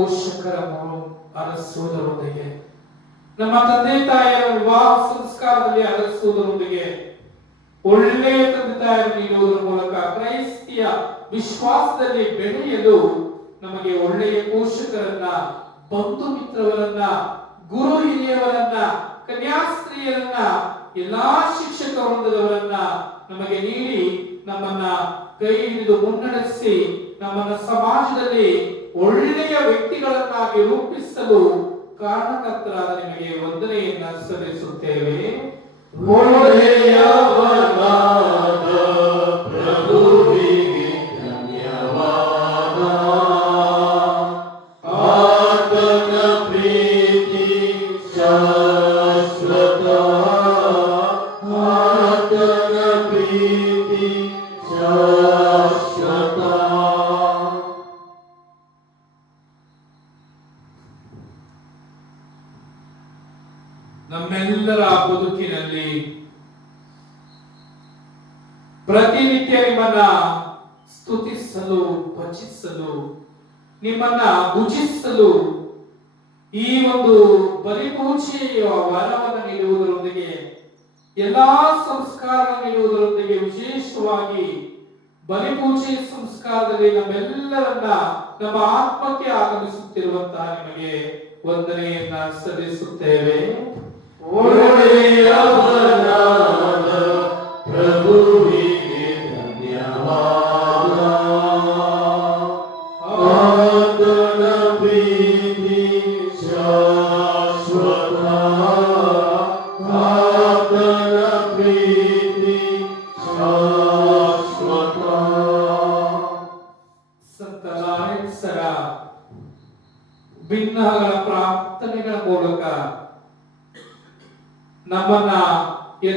ಪೋಷಕರ ಅರಸುವುದರೊಂದಿಗೆ, ನಮ್ಮ ತಂದೆ ತಾಯಿಯರ ವಿವಾಹ ಸಂಸ್ಕಾರದಲ್ಲಿ ಅರಸುವುದರೊಂದಿಗೆ, ಒಳ್ಳೆಯ ತಂದೆ ತಾಯಿಯನ್ನು ನೀಡುವುದರ ಮೂಲಕ ಕ್ರೈಸ್ತಿಯ ವಿಶ್ವಾಸದಲ್ಲಿ ಬೆಳೆಯಲು ನಮಗೆ ಒಳ್ಳೆಯ ಪೋಷಕರನ್ನ, ಬಂಧು ಮಿತ್ರರನ್ನ, ಗುರು ಹಿರಿಯವರನ್ನ, ಕನ್ಯಾಸ್ತ್ರೀಯರನ್ನ, ಎಲ್ಲಾ ಶಿಕ್ಷಕ ವೃಂದದವರನ್ನ ನಮಗೆ ನೀಡಿ ನಮ್ಮನ್ನ ಕೈ ಹಿಡಿದು ಮುನ್ನಡೆಸಿ ನಮ್ಮನ್ನ ಸಮಾಜದಲ್ಲಿ ಒಳ್ಳೆಯ ವ್ಯಕ್ತಿಗಳನ್ನಾಗಿ ರೂಪಿಸಲು ಕಾರಣಕರ್ತರಾದ ನಿಮಗೆ ವಂದನೆಯನ್ನ ಸಲ್ಲಿಸುತ್ತೇವೆ. ಒಳ್ಳೆಯವನಾದ ಪ್ರಭುವಿಗೆ ಧನ್ಯವಾದ. ಆತನ ಪ್ರೀತಿ ಶಾಶ್ವತ, ಆತನ ಪ್ರೀತಿ ಶಾಶ್ವತ. ನಮ್ಮೆಲ್ಲರ ಬದುಕಿನಲ್ಲಿ ಪ್ರತಿನಿತ್ಯ ನಿಮ್ಮನ್ನ ಸ್ತುತಿಸಲು, ಭಜಿಸಲು, ನಿಮ್ಮನ್ನ ಭುಜಿಸಲು ಈ ಒಂದು ಬಲಿಪೂಜೆಯ ವರವನ್ನು ನೀಡುವುದರೊಂದಿಗೆ, ಎಲ್ಲಾ ಸಂಸ್ಕಾರ ನೀಡುವುದರೊಂದಿಗೆ, ವಿಶೇಷವಾಗಿ ಬಲಿಪೂಜೆ ಸಂಸ್ಕಾರದಲ್ಲಿ ನಮ್ಮೆಲ್ಲರನ್ನ ನಮ್ಮ ಆತ್ಮಕ್ಕೆ ಆಗಮಿಸುತ್ತಿರುವಂತಹ ನಿಮಗೆ ವಂದನೆಯನ್ನ ಸಲ್ಲಿಸುತ್ತೇವೆ. ಒಳ್ಳೆಯವನಾದ ಪ್ರಭುವಿಗೆ ಧನ್ಯವಾದ. ಆತನ ಪ್ರೀತಿ ಶಾಶ್ವತ, ಆತನ ಪ್ರೀತಿ ಶಾಶ್ವತ. ಸಂತ ಲಾರೆನ್ಸರ ಭಿನ್ನಗಳ ಪ್ರಾರ್ಥನೆಗಳ ಮೂಲಕ ನಮ್ಮನ್ನ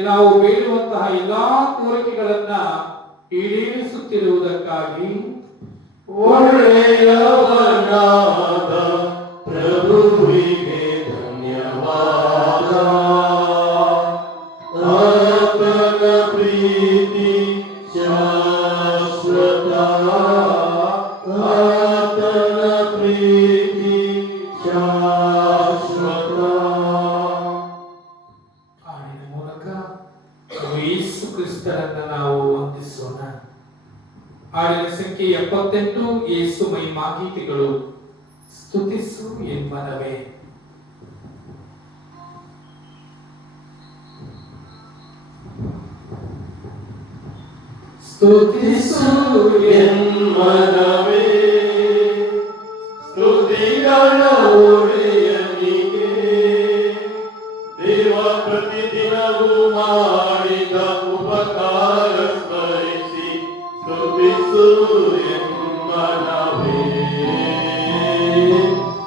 ನಾವು ಬೇಡುವಂತಹ ಎಲ್ಲಾ ಕೋರಿಕೆಗಳನ್ನ ಈಡೇರಿಸುತ್ತಿರುವುದಕ್ಕಾಗಿ ಒಳ್ಳೆಯವನಾದ ಪ್ರಭುವಿಗೆ ಧನ್ಯವಾದ. ಆತನ ಪ್ರೀತಿ ಶಾಶ್ವತ, ಆತನ ಪ್ರೀತಿ ಶಾಶ್ವತ. ಹಾಡಿನ ಮೂಲಕ ಯೇಸು ಕ್ರಿಸ್ತರನ್ನ ನಾವು ವಂದಿಸೋಣ. ಹಾಡಿನ ಸಂಖ್ಯೆ 78, ಯೇಸು ಮಹಿಮಾ ಗೀತೆಗಳು. ಸ್ತುತಿಸು ಎನ್ಮನವೇ. ಸ್ತುತಿಸು ಎನ್ಮನವೇ, ಸ್ತುತಿಗಳ ಒಡೆಯನಿಗೆ. ದೇವ ಪ್ರತಿದಿನವೂ ಮಾಡಿದ ಉಪಕಾರ ಸ್ಮರಿಸಿ ಸ್ತುತಿಸು ಎನ್ಮನವೇ,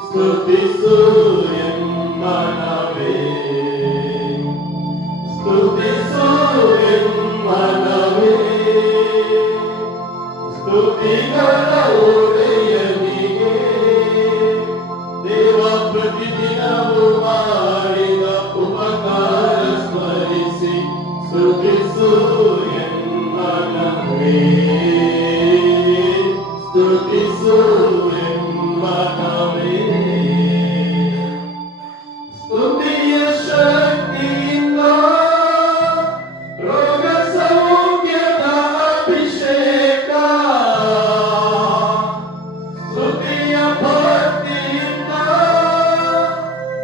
ಸ್ತುತಿಸು ಎನ್ಮನವೇ, ಸ್ತುತಿಸು ಎನ್ಮನವೇ. ಸ್ತುತಿಗಳ ಒಡೆಯನಿಗೆ, ದೇವ ಪ್ರತಿದಿನವೂ ಮಾಡಿದ ಉಪಕಾರ ಸ್ಮರಿಸಿ ಸ್ತುತಿಸು ಎನ್ಮನವೇ, ಸ್ತುತಿಸು ಎನ್ಮನವೇ. ಸ್ತುತಿಯ ಶಕ್ತಿಯಿಂದ ರೋಗ ಸೌಖ್ಯದ ಅಭಿಷೇಕ, ಸ್ತುತಿಯ ಭಕ್ತಿಯಿಂದ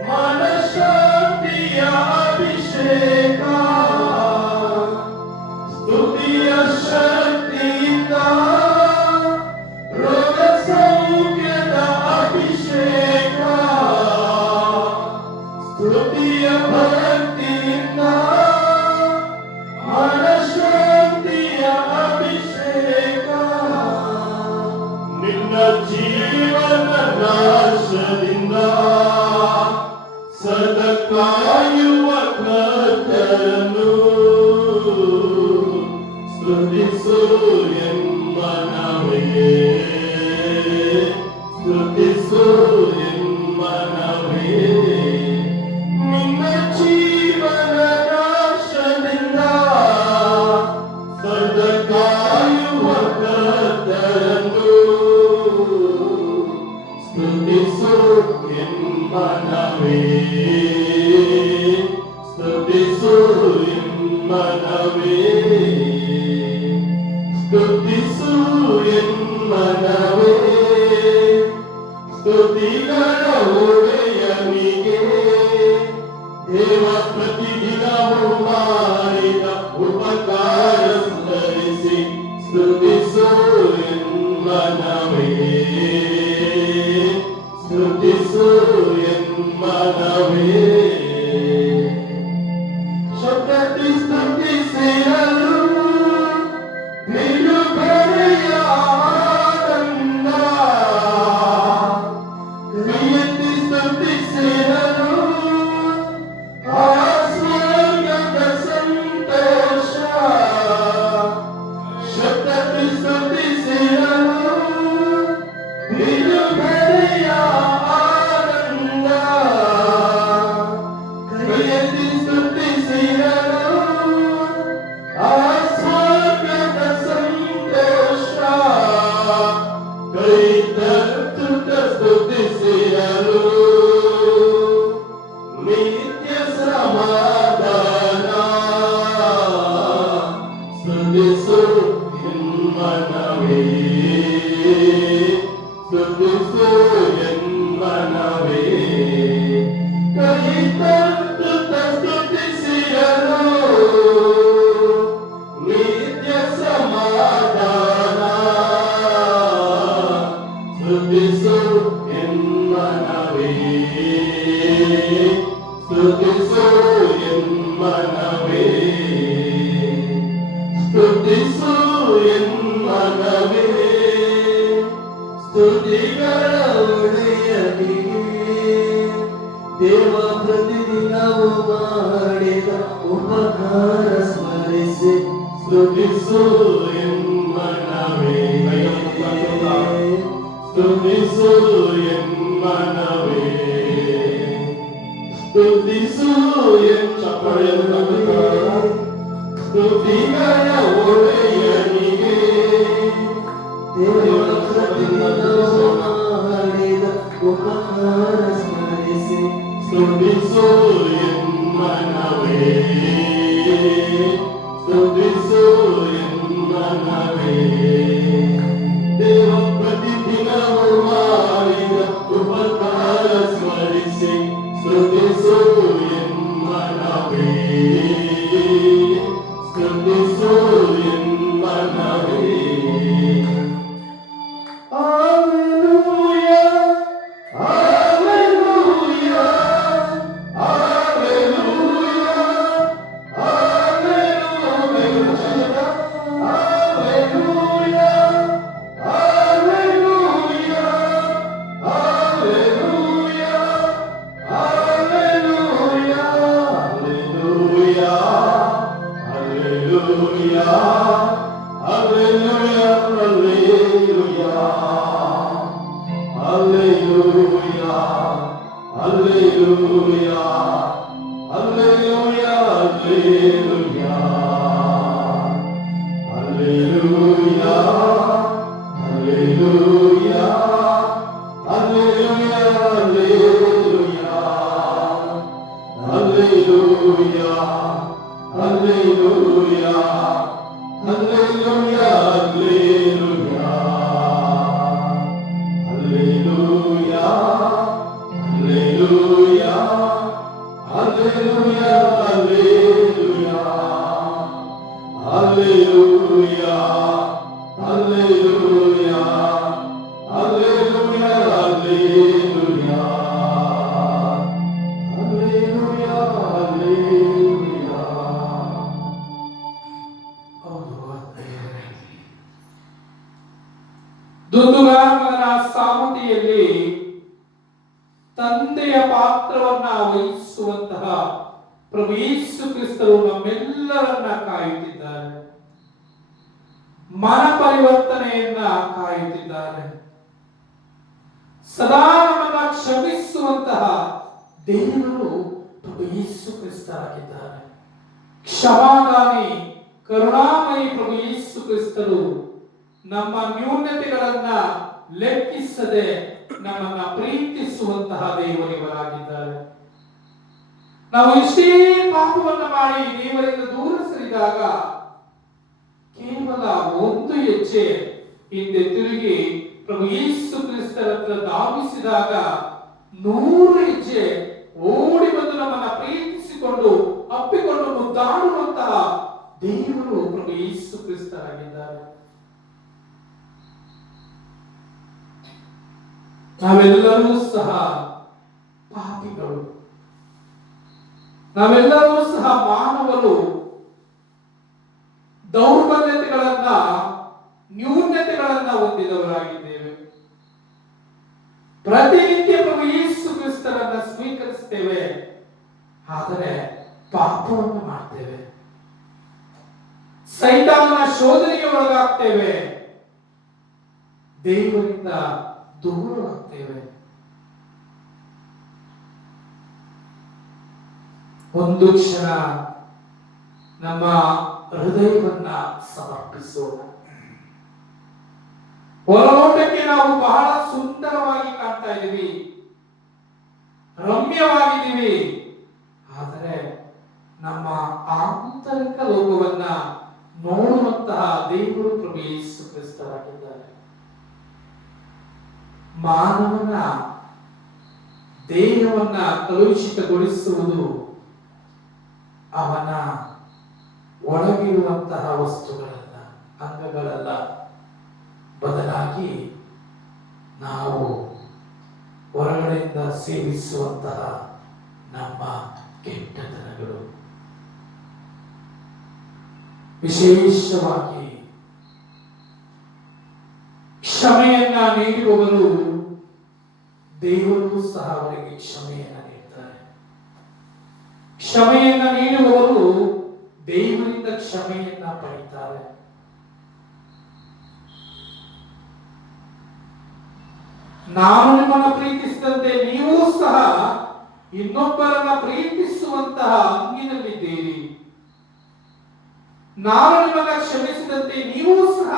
ಮನಶಾಂತಿಯ ಅಭಿಷೇಕ, ಸ್ತುತಿಯ ಶಕ್ತಿಯಿಂದ ರೋಗ ಸೌಖ್ಯದ ಅಭಿಷೇಕ, ಸ್ತುತಿಯ ಭಕ್ತಿಯಿಂದ ಮನಶಾಂತಿಯ ಅಭಿಷೇಕ. ನಿನ್ನ ಜೀವನ ನಾಶದಿಂದ ಸದಾ ಕಾಯುವ ಕರ್ತನು ಸ್ತುತಿಸು ಎನ್ಮನವೇ, ಸ್ತುತಿಸು ಎನ್ಮನವೇ. ನಿನ್ನ ಜೀವನ ನಾಶದಿಂದ ಸದಾ ಕಾಯುವ ಕರ್ತನು ಸ್ತುತಿಸು ಸ್ತುತಿಸು ಎನ್ಮನವೇ ಸ್ತುತಿಗಳ ಒಡೆಯನಿಗೆ ದೇವ ಪ್ರತಿದಿನವೂ ಮಾಡಿದ ಉಪಕಾರ ಸ್ಮರಿಸಿ ಸ್ತುತಿಸು ಎನ್ಮನವೇ ಸ್ತುತಿಸು ಎನ್ಮನವೇ ಶಬ್ದದಿ ಸ್ತುತಿಸಿರಲು ಬಿಡುಗಡೆಯ ಆನಂದ ಕೈಯೆತ್ತಿ ಸ್ತುತಿಸಿರಲು ಆ ಸ್ವರ್ಗದ ಸಂತೋಷ ಶಬ್ದದಿ ಸ್ತುತಿಸಿರಲು ಬಿಡುಗಡೆಯ ಆನಂದ ಕೈಯೆತ್ತಿ ಸ್ತುತಿಸಿರಲು ಆ ಸ್ವರ್ಗದ ಸಂತೋಷ ಕೈ ತಟ್ಟುತ್ತ ಸ್ತುತಿಸಿರಲು ನಿತ್ಯ ಸಮಾಧಾನ ಸ್ತುತಿಸು ಎನ್ಮನವೇ ಸ್ತುತಿಸು ಎನ್ಮನವೇ ಕೈ ತಟ್ಟುತ್ತ ಸ್ತುತಿಸಿರಲು ನಿತ್ಯ ಸಮಾಧಾನ ಸ್ತುತಿಸು ಎನ್ಮನವೇ ಸ್ತುತಿಸು ಎನ್ಮನವೇ ಸ್ತುತಿಸು ಎನ್ಮನವೇ ಸ್ತುತಿಗಳ ಒಡೆಯನಿಗೆ ದೇವ ಪ್ರತಿದಿನವೂ ಮಾಡಿದ ಉಪಕಾರ ಸ್ಮರಿಸಿ ಸ್ತುತಿಸು ಎನ್ಮನವೇ ಸ್ತುತಿಸು ಎನ್ಮನವೇ ಸ್ತುತಿಸು ಸ್ತುತಿಗಳ ಒಡೆಯನಿಗೆ ದೇವ ಪ್ರತಿದಿನವೂ ಮಾಡಿದ ಉಪಕಾರ ಸ್ಮರಿಸಿ ಸ್ತುತಿಸು ಎನ್ಮನವೇ ಸ್ತುತಿಸು ಎನ್ಮನವೇ ದೇವ ಪ್ರತಿದಿನವೂ ಮಾಡಿದ ಉಪಕಾರ ಸ್ಮರಿಸಿ ಸ್ತುತಿಸು ಎನ್ಮನವೇ ಸ್ತುತಿಸು ಎನ್ಮನವೇ ದುಂದುಗಾರನ ಸಾಮತಿಯಲ್ಲಿ ತಂದೆಯ ಪಾತ್ರವನ್ನ ವಹಿಸುವಂತಹ ಪ್ರಭು ಯೇಸು ಕ್ರಿಸ್ತರು ನಮ್ಮೆಲ್ಲರನ್ನ ಕಾಯುತ್ತಿದ್ದಾರೆ. ಮನ ಪರಿವರ್ತನೆಯನ್ನ ಕಾಯುತ್ತಿದ್ದಾರೆ. ಸದಾ ನಮ್ಮನ್ನ ಕ್ಷಮಿಸುವಂತಹ ದೇವರು ಪ್ರಭು ಯೇಸು ಕ್ರಿಸ್ತರಾಗಿದ್ದಾರೆ. ಕ್ಷಮಾದಾನಿ ಕರುಣಾಮಯಿ ಪ್ರಭು ಯೇಸು ಕ್ರಿಸ್ತರು ನಮ್ಮ ನ್ಯೂನತೆಗಳನ್ನ ಲೆಕ್ಕಿಸದೆ ನಮ್ಮನ್ನ ಪ್ರೀತಿಸುವಂತಹ ದೇವರಿವರಾಗಿದ್ದಾರೆ. ನಾವು ಇಷ್ಟೇ ಪಾಪವನ್ನು ಮಾಡಿ ದೇವರಿಂದ ದೂರ ಸರಿದಾಗ ಕೇವಲ ಒಂದು ಹೆಜ್ಜೆ ಹಿಂದೆ ತಿರುಗಿ ಪ್ರಭು ಯೇಸು ಕ್ರಿಸ್ತರ ಹತ್ರ ಧಾವಿಸಿದಾಗ 100 ಹೆಜ್ಜೆ ಓಡಿ ಬಂದು ನಮ್ಮನ್ನ ಪ್ರೀತಿಸಿಕೊಂಡು ಅಪ್ಪಿಕೊಂಡು ಮುದ್ದಾಡುವಂತಹ ದೇವರು ಪ್ರಭು ಯೇಸು ಕ್ರಿಸ್ತರಾಗಿದ್ದಾರೆ. ನಾವೆಲ್ಲರೂ ಸಹ ಪಾಪಿಗಳು, ನಾವೆಲ್ಲರೂ ಸಹ ಮಾನವರು, ದೌರ್ಬಲ್ಯತೆಗಳನ್ನ ನ್ಯೂನ್ಯತೆಗಳನ್ನ ಹೊಂದಿದವರಾಗಿದ್ದೇವೆ. ಪ್ರತಿನಿತ್ಯ ಪ್ರಭು ಯೇಸು ಕ್ರಿಸ್ತರನ್ನ ಸ್ವೀಕರಿಸ್ತೇವೆ, ಆದರೆ ಪಾಪವನ್ನು ಮಾಡ್ತೇವೆ, ಸೈತಾನನ ಶೋಧನೆಗೆ ಒಳಗಾಗ್ತೇವೆ, ದೇವರಿಂದ ದೂರವಾಗ್ತೇವೆ. ಒಂದು ಕ್ಷಣ ನಮ್ಮ ಹೃದಯವನ್ನ ಸಮರ್ಪಿಸೋಣ. ಹೊರನೋಟಕ್ಕೆ ನಾವು ಬಹಳ ಸುಂದರವಾಗಿ ಕಾಣ್ತಾ ಇದ್ದೀವಿ, ರಮ್ಯವಾಗಿದ್ದೀವಿ, ಆದರೆ ನಮ್ಮ ಆಂತರಿಕ ಲೋಕವನ್ನ ನೋಡುವಂತಹ ದೇವರು ಪ್ರಭು ಯೇಸು ಕ್ರಿಸ್ತರಾಗಿದ್ದಾರೆ. ಮಾನವನ ದೇಹವನ್ನ ಕಲುಷಿತಗೊಳಿಸುವುದು ಅವನ ಒಳಗಿರುವಂತಹ ವಸ್ತುಗಳಲ್ಲ, ಅಂಗಗಳಲ್ಲ, ಬದಲಾಗಿ ನಾವು ಹೊರಗಡೆಯಿಂದ ಸೇವಿಸುವಂತಹ ನಮ್ಮ ಕೆಟ್ಟತನಗಳು. ವಿಶೇಷವಾಗಿ ಕ್ಷಮೆಯನ್ನ ನೀಡುವವರು ದೇವರು ಸಹ ಅವರಿಗೆ ಕ್ಷಮೆಯನ್ನ ನೀಡ್ತಾರೆ. ಕ್ಷಮೆಯನ್ನ ನೀಡುವವರು ದೇವರಿಂದ ಕ್ಷಮೆಯನ್ನ ಪಡೆಯುತ್ತಾರೆ. ನಾನು ನಿಮ್ಮನ್ನ ಪ್ರೀತಿಸಿದಂತೆ ನೀವು ಸಹ ಇನ್ನೊಬ್ಬರನ್ನ ಪ್ರೀತಿಸುವಂತಹ ಹಂಗಿನಲ್ಲಿದ್ದೀರಿ. ನಾನು ನಿಮ್ಮನ್ನ ಕ್ಷಮಿಸಿದಂತೆ ನೀವು ಸಹ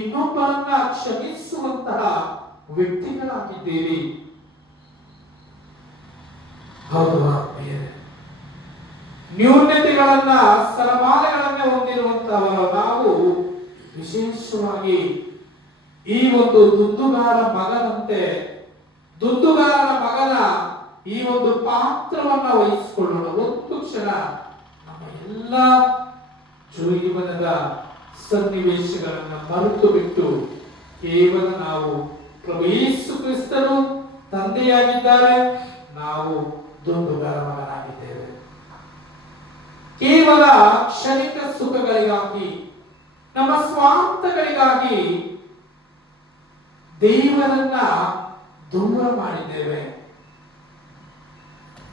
ಇನ್ನೊಬ್ಬರನ್ನ ಕ್ಷಮಿಸುವಂತಹ ವ್ಯಕ್ತಿಗಳಾಗಿದ್ದೀರಿ. ಹೌದು ಆತ್ಮೀಯರೇ, ನ್ಯೂನತೆಗಳನ್ನ ಸರಮಾಲೆಗಳನ್ನ ಹೊಂದಿರುವಂತಹವರು ನಾವು ವಿಶೇಷವಾಗಿ ಈ ಒಂದು ದುಂದುಗಾರ ಮಗನಂತೆ ದುಂದುಗಾರನ ಮಗನ ಈ ಒಂದು ಪಾತ್ರವನ್ನ ವಹಿಸಿಕೊಳ್ಳೋಣ. ಒಂದು ಕ್ಷಣ ನಮ್ಮ ಎಲ್ಲ ಜೀವನದ ಸನ್ನಿವೇಶಗಳನ್ನ ಮರೆತು ಬಿಟ್ಟು ಕೇವಲ ನಾವು ಪ್ರಭು ಯೇಸು ಕ್ರಿಸ್ತರು ತಂದೆಯಾಗಿದ್ದಾರೆ, ನಾವು ದುಂದುಗಾರ ಮಗನಾಗಿದ್ದೇವೆ. ಕೇವಲ ಕ್ಷಣಿಕ ಸುಖಗಳಿಗಾಗಿ, ನಮ್ಮ ಸ್ವಾರ್ಥಗಳಿಗಾಗಿ ದೇವರನ್ನ ದೂರ ಮಾಡಿದ್ದೇವೆ.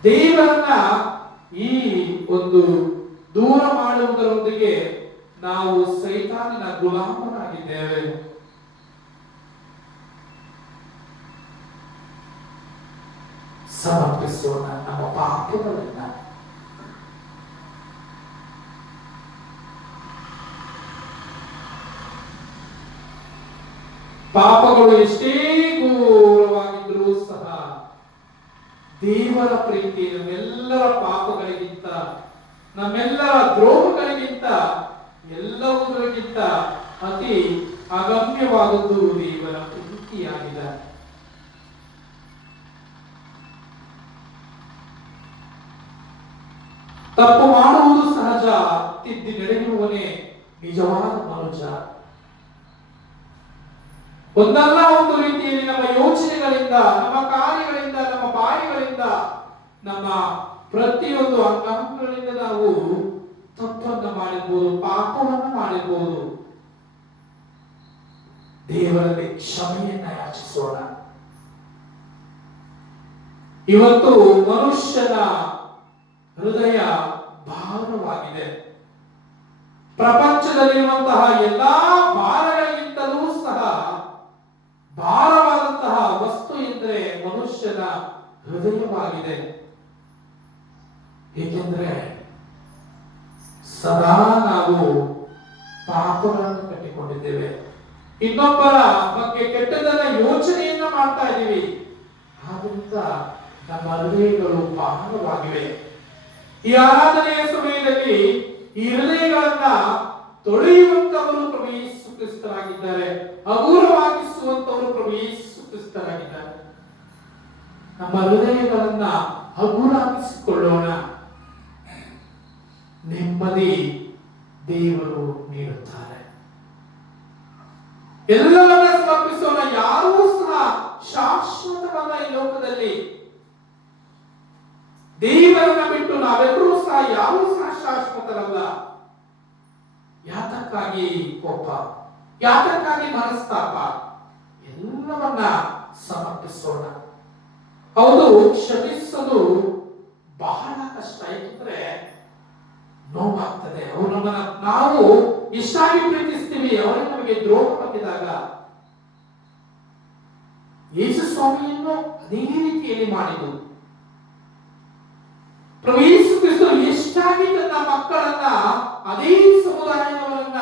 ದೇವರನ್ನ ಈ ಒಂದು ದೂರ ಮಾಡುವುದರೊಂದಿಗೆ ನಾವು ಸೈತಾನನ ಗುಲಾಮರಾಗಿದ್ದೇವೆ. ಸಮರ್ಪಿಸೋಣ ನಮ್ಮ ಪಾಪಗಳನ್ನ. ಪಾಪಗಳು ಎಷ್ಟೇ ಘೋರವಾಗಿದ್ರೂ ಸಹ ದೇವರ ಪ್ರೀತಿ ನಮ್ಮೆಲ್ಲರ ಪಾಪಗಳಿಗಿಂತ, ನಮ್ಮೆಲ್ಲರ ದ್ರೋಹಗಳಿಗಿಂತ, ಎಲ್ಲವುಗಳಿಗಿಂತ ಅತಿ ಅಗಮ್ಯವಾದದ್ದು ದೇವರ ಪ್ರೀತಿಯಾಗಿದೆ. ತಪ್ಪು ಮಾಡುವುದು ಸಹಜ, ತಿದ್ದಿ ನಡೆಯುವವನೇ ನಿಜವಾದ ಮನುಜ. ಒಂದಲ್ಲ ಒಂದು ರೀತಿಯಲ್ಲಿ ನಮ್ಮ ಯೋಚನೆಗಳಿಂದ, ನಮ್ಮ ಕಾರ್ಯಗಳಿಂದ, ನಮ್ಮ ಬಾಯಿಗಳಿಂದ, ನಮ್ಮ ಪ್ರತಿಯೊಂದು ಅಂಗಾಂಗಗಳಿಂದ ನಾವು ತಪ್ಪನ್ನು ಮಾಡಿರ್ಬೋದು, ಪಾಪವನ್ನು ಮಾಡಿರ್ಬೋದು. ದೇವರಲ್ಲಿ ಕ್ಷಮೆಯನ್ನ ಯಾಚಿಸೋಣ. ಇವತ್ತು ಮನುಷ್ಯನ ಹೃದಯ ಭಾರವಾಗಿದೆ. ಪ್ರಪಂಚದಲ್ಲಿರುವಂತಹ ಎಲ್ಲಾ ಭಾರಗಳಿಗಿಂತಲೂ ಸಹ ಭಾರವಾದಂತಹ ವಸ್ತು ಎಂದರೆ ಮನುಷ್ಯನ ಹೃದಯವಾಗಿದೆ. ಏಕೆಂದರೆ ಸದಾ ನಾವು ಪಾಪಗಳನ್ನು ಕಟ್ಟಿಕೊಂಡಿದ್ದೇವೆ, ಇನ್ನೊಬ್ಬರ ಬಗ್ಗೆ ಕೆಟ್ಟದನ್ನ ಯೋಚನೆಯನ್ನ ಮಾಡ್ತಾ ಇದ್ದೀವಿ. ಆದ್ರಿಂದ ನಮ್ಮ ಹೃದಯಗಳು ಭಾರವಾಗಿವೆ. ಈ ಆರಾಧನೆಯ ಸಮಯದಲ್ಲಿ ಈ ಹೃದಯಗಳನ್ನ ತೊಳೆಯುವಂತವರು ಪ್ರಭು ಯೇಸು ಕ್ರಿಸ್ತರಾಗಿದ್ದಾರೆ, ಹಗುರವಾಗಿಸುವಂತವರು ಪ್ರಭು ಯೇಸು ಕ್ರಿಸ್ತರಾಗಿದ್ದಾರೆ. ನಮ್ಮ ಹೃದಯಗಳನ್ನ ಹಗುರಾಗಿಸಿಕೊಳ್ಳೋಣ. ನೆಮ್ಮದಿ ದೇವರು ನೀಡುತ್ತಾರೆ. ಎಲ್ಲವನ್ನ ಸಮರ್ಪಿಸೋಣ. ಯಾರೂ ಸಹ ಶಾಶ್ವತವಾದ ಈ ಲೋಕದಲ್ಲಿ ದೇವರನ್ನ ಬಿಟ್ಟು ನಾವೆಲ್ಲರೂ ಸಹ ಯಾರೂ ಸಹ ಶಾಶ್ವತರಲ್ಲ. ಯಾತಕ್ಕಾಗಿ ಕೋಪ, ಯಾತಕ್ಕಾಗಿ ಮನಸ್ತಾಪ? ಎಲ್ಲವನ್ನ ಸಮರ್ಪಿಸೋಣ. ಹೌದು, ಕ್ಷಮಿಸಲು ಬಹಳ ಕಷ್ಟ. ಯಾಕೆಂದ್ರೆ ನೋವಾಗ್ತದೆ. ಅವರು ನಮ್ಮನ್ನ ನಾವು ಇಷ್ಟಾಗಿ ಪ್ರೀತಿಸ್ತೀವಿ, ಅವರೇ ನಮಗೆ ದ್ರೋಹ ಬಗೆದಾಗ ಯೇಸು ಸ್ವಾಮಿಯನ್ನು ಅದೇ ರೀತಿಯಲ್ಲಿ ಮಾಡಿದ್ದು. ಪ್ರಭು ಯೇಸು ಕ್ರಿಸ್ತರು ಎಷ್ಟಾಗಿ ತನ್ನ ಮಕ್ಕಳನ್ನ, ಅದೇ ಸಮುದಾಯದವರನ್ನ,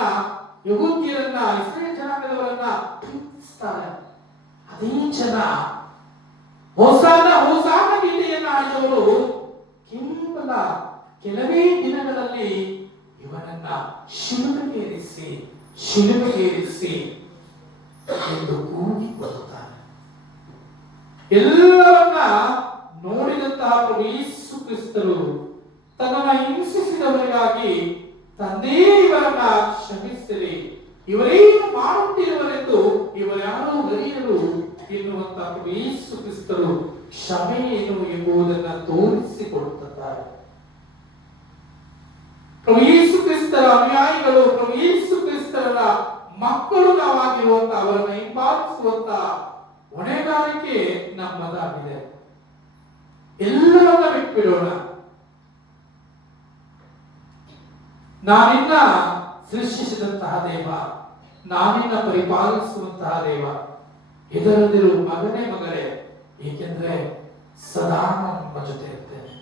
ಯಹೂದ್ಯರನ್ನ, ಇಸ್ರೇಲ್ ಜನಾಂಗದವರನ್ನ ಪ್ರೀತಿಸ್ತಾರೆ. ಅದೇ ಜನ ಹೋಸಾನ ಹೋಸಾನ ಗೀತೆಯನ್ನು ಹಾಡಿದವರು ಕೇವಲ ಕೆಲವೇ ದಿನಗಳಲ್ಲಿ ಇವನನ್ನ ಶಿಲುಬೆಗೇರಿಸಿ ಎಂದು ಕೂಗಿಕೊಳ್ಳುತ್ತಾರೆ. ಎಲ್ಲವನ್ನ ನೋಡಿದಂತಹ ಪ್ರಭು ಯೇಸು ಕ್ರಿಸ್ತರು ತನ್ನನ್ನು ಹಿಂಸಿಸಿದವರಿಗಾಗಿ ತಂದೆ ಇವರನ್ನ ಕ್ಷಮಿಸಿರಿ, ಇವರೇನು ಮಾಡುತ್ತಿರುವರೆಂದು ಇವರ್ಯಾರು ಅರಿಯರು ಎನ್ನುವಂತಹ ಪ್ರಭು ಯೇಸು ಕ್ರಿಸ್ತರು ಕ್ಷಮೆ ಏನು ಎಂಬುದನ್ನು ತೋರಿಸಿಕೊಡುತ್ತಾರೆ. ಪ್ರಭು ಯೇಸು ಕ್ರಿಸ್ತರ ಅನುಯಾಯಿಗಳು, ಪ್ರಭು ಯೇಸು ಕ್ರಿಸ್ತರ ಮಕ್ಕಳು ನಾವಾಗಿರುವಂತ, ಅವರನ್ನು ಹಿಂಬಾಲಿಸುವಂತ ಹೊಣೆಗಾರಿಕೆ ನಮ್ಮದಾಗಿದೆ. ಎಲ್ಲವನ್ನ ಬಿಟ್ಬಿಡೋಣ. ನಾನಿನ್ನ ಸೃಷ್ಟಿಸಿದಂತಹ ದೇವ, ನಾನಿನ್ನ ಪರಿಪಾಲಿಸುವಂತಹ ದೇವ, ಹೆದರದಿರು ಮಗನೇ ಮಗಳೇ, ಏಕೆಂದ್ರೆ ಸದಾ ನಮ್ಮ ಜೊತೆ ಇರ್ತೇನೆ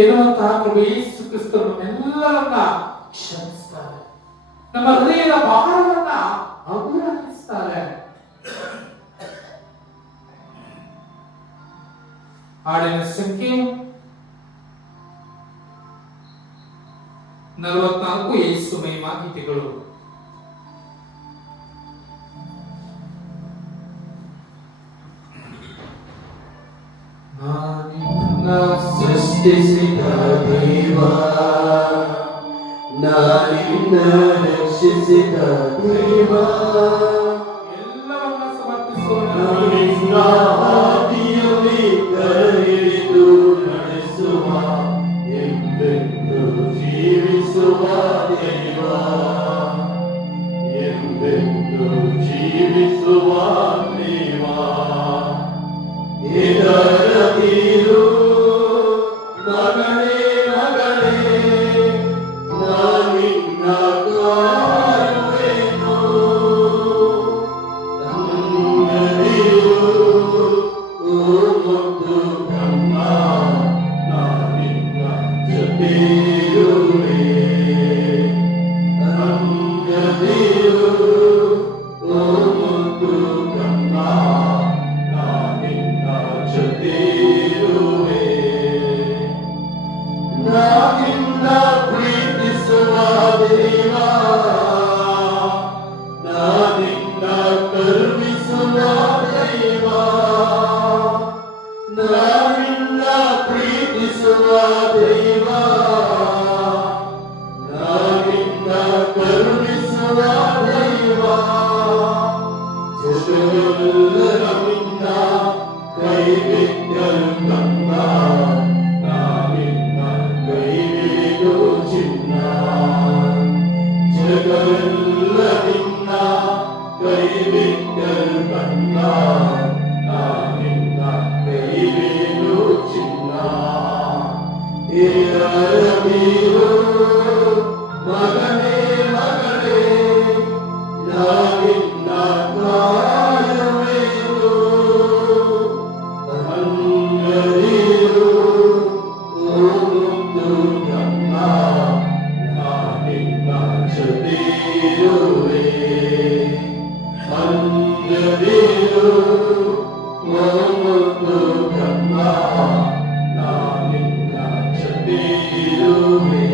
ಎನ್ನುವಂತಹ ಪ್ರಭು ಯೇಸು ಕ್ರಿಸ್ತರು ನಮ್ಮೆಲ್ಲರನ್ನ ಕ್ಷಮಿಸ್ತಾರೆ. ನಮ್ಮ ಹೃದಯದ ಭಾರವನ್ನ ಹಗುರಾಗಿಸ್ತಾರೆ. ಹಾಡಿನ ಸಂಖ್ಯೆ 44, ಯೇಸು ಮಹಿಮಾ ಗೀತೆಗಳು. ಸೃಷ್ಟಿಸಿದ ದೇವ, ನಾನಿನ್ನ ರಕ್ಷಿಸಿದ ದೇವ, ಎಲ್ಲವನ್ನ ಸಮರ್ಪಿಸೋಣ. ನಿನ್ನ ಹಾದಿಯಲ್ಲಿ ಕೈಹಿಡಿದು ನಡೆಸುವ, ಎಂದೆಂದು ಜೀವಿಸುವ ದೇವ, ಎಂದೆಂದು ಜೀವಿಸುವ ದೇವ. ಇದರದಿರು ಮಗನೇ ಮಗನೇ, ನಾನಿನ್ನ ಕಾಯುವೆನು. ನನ್ನದಿರು ಓ ಮುದ್ದು ಕಮ್ಮ, ನಾನಿನ್ನ ಜೊತೆಯಿರುವೆ. ನನ್ನದಿರು ಓ ಮುದ್ದು ಕಮ್ಮ, ನಾನಿನ್ನ ಜೊತೆಯಿರುವೆ. ನಾನಿನ್ನ ಪ್ರೀತಿಸುವ ದೇವ, ನಾನಿನ್ನ ಕರುಣಿಸುವ ದೈವ, ನಾನಿನ್ನ ಪ್ರೀತಿಸುವ ದೈವ, ನಾನಿನ್ನ ಕರುಣಿಸುವ ದೈವ. ಜಗವೆಲ್ಲರ ನಿನ್ನ ಕೈ ಬಿಟ್ಟರು ಕಂದ, ನಾನಿನ್ನ ಕೈ ಬಿಡು ಚಿನ್ನ. ಜಗವೆಲ್ಲ ನಿನ್ನ ಕೈ ಬಿಟ್ಟರು ಕಂದ, ನಾನಿನ್ನ ಕೈ ಬಿಡು ಚಿನ್ನ. ಇದರದಿರು ಮಗನೇ ಮಗಳೇ, ನಾನಿನ್ನ ಕಾಯುವೆನು. ನನ್ನದಿರು ಓ ಮುದ್ದು ಕಮ್ಮ, ನಾನಿನ್ನ ಜೊತೆಯಿರುವೆ. ನನ್ನದಿರು ಓ ಮುದ್ದು ಕಮ್ಮ, ನಾನಿನ್ನ ಜೊತೆಯಿರುವೆ.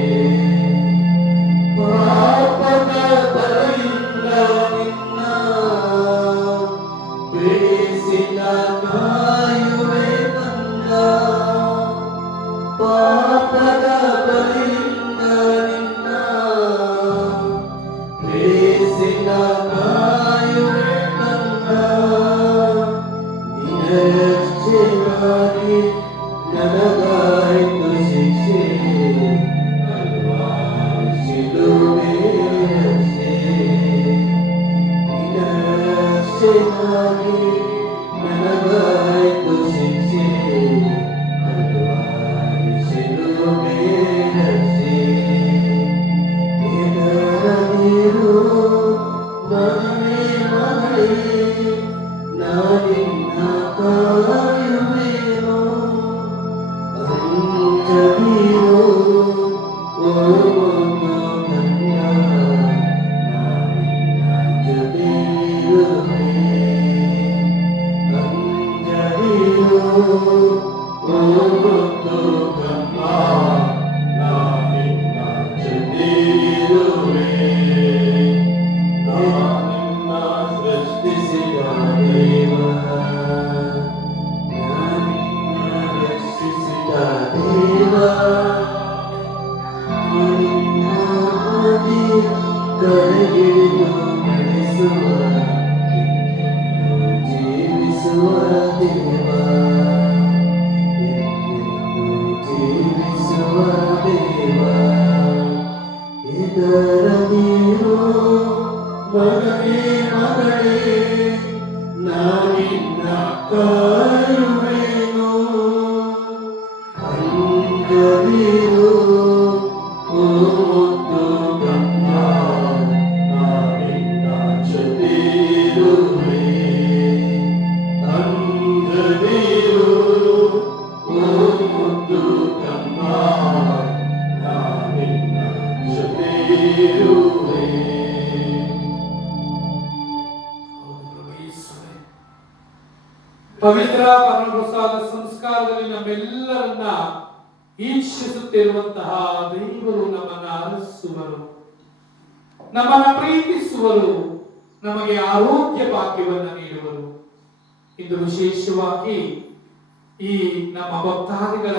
ದಿನ ಕಾಯುವೆ ನನ್ನ ನಿನರಕ್ಷೆಗಾಗಿ ನನಗಾಯಿತು ಶಿಕ್ಷೆ ಕಲ್ವಾರಿ ಶಿಲುಬೆ ರಕ್ಷೆ ನಿನರಕ್ಷೆಗಾಗಿ ನನಗಾಯಿತು ಶಿಕ್ಷೆ ಕಲ್ವಾರಿ ಶಿಲುಬೆ ರಕ್ಷೆ ಇದರಲ್ಲಿರು ಮಗನೇ ಮಗಳೇ ನಾನಿನ್ನ ಕಾಯುವೆನು ಅಂಜದಿರು ಓ ನನ್ನ ನಾನಿನ್ನ ಜೊತೆಯಿರುವೆ ಅಂಜದಿರು ಓ ಗಮ್ಮ ನಾನಿನ್ನ ಜೊತೆಯಿರುವೆ ನಾನಿನ್ನ ಸೃಷ್ಟಿಸಿದ ದೇವ ನಾನಿನ್ನ ರಕ್ಷಿಸಿದ ದೇವ ನಾನಿನ್ನ ಆದಿ ಕಡೆಗಿಳಿದು ನಡೆಸುವ ಎಂದೆಂದು ಜೀವಿಸುವ ದೇವ ಎಂದೆಂದು ಜೀವಿಸುವ ದೇವ ಇದರ ನೀರು ಮಗನೇ ಮಗಳೇ ನಾನಿನ್ನ ಕಾಯುವೆನು ಅಂಜದಿರು ಓ ಮುದ್ದು ಗಮ್ಮ ನಾನಿನ್ನ ಜೊತೆಯಿರುವೆ ಅಂಜದಿರು ಓ ಮುದ್ದು ಗಮ್ಮ ನಾನಿನ್ನ ಜೊತೆಯಿರುವೆ. ಪವಿತ್ರ ಪರಮಪ್ರಸಾದ ಸಂಸ್ಕಾರದಲ್ಲಿ ನಮ್ಮೆಲ್ಲರನ್ನ ಈಕ್ಷಿಸುತ್ತಿರುವಂತಹ ದೇವರು ನಮ್ಮನ್ನ ಅರಸುವರು, ನಮ್ಮನ್ನ ಪ್ರೀತಿಸುವರು, ನಮಗೆ ಆರೋಗ್ಯ ಭಾಗ್ಯವನ್ನು ನೀಡುವರು. ಇಂದು ವಿಶೇಷವಾಗಿ ಈ ನಮ್ಮ ಭಕ್ತಾದಿಗಳ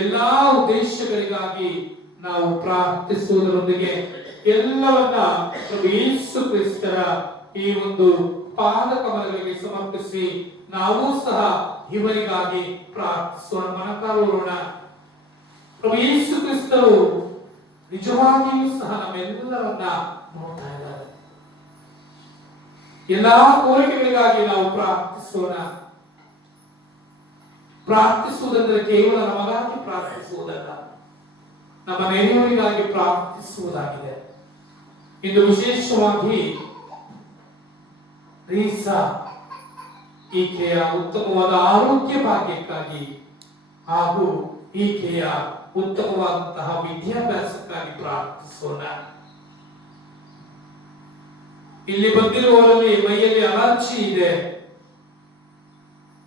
ಎಲ್ಲಾ ಉದ್ದೇಶಗಳಿಗಾಗಿ ನಾವು ಪ್ರಾರ್ಥಿಸುವುದರೊಂದಿಗೆ ಎಲ್ಲವನ್ನ ಪ್ರಭು ಯೇಸು ಕ್ರಿಸ್ತರ ಈ ಒಂದು ಪಾದ ಕಮಲಗಳಿಗೆ ಸಮರ್ಪಿಸಿ ನಾವು ಸಹ ಇವರಿಗಾಗಿ ಪ್ರಾರ್ಥಿಸೋಣ, ಮನಕಾರೋಣ. ಪ್ರಭು ಯೇಸು ಕ್ರಿಸ್ತರು ನಿಜವಾಗಿಯೂ ಸಹ ನಮ್ಮೆಲ್ಲರನ್ನ ನೋಡ್ತಾ ಇದ್ದಾರೆ. ಎಲ್ಲಾ ಕೋರಿಕೆಗಳಿಗಾಗಿ ನಾವು ಪ್ರಾರ್ಥಿಸೋಣ. ಪ್ರಾರ್ಥಿಸುವುದಂದ್ರೆ ಕೇವಲ ನಮಗಾಗಿ ಪ್ರಾರ್ಥಿಸುವುದಲ್ಲ, ನಮ್ಮ ನೆರೆಯವರಿಗಾಗಿ ಪ್ರಾರ್ಥಿಸುವುದಾಗಿದೆ. ಇಂದು ವಿಶೇಷವಾಗಿ ರೀಸಾ ಈಕೆಯ ಉತ್ತಮವಾದ ಆರೋಗ್ಯ ಭಾಗ್ಯಕ್ಕಾಗಿ ಹಾಗೂ ಈಕೆಯ ಉತ್ತಮವಾದಂತಹ ವಿದ್ಯಾಭ್ಯಾಸಕ್ಕಾಗಿ ಪ್ರಾರ್ಥಿಸೋಣ. ಇಲ್ಲಿ ಬಂದಿರುವವರಲ್ಲಿ ಮೈಯಲ್ಲಿ ಅಲರ್ಜಿ ಇದೆ,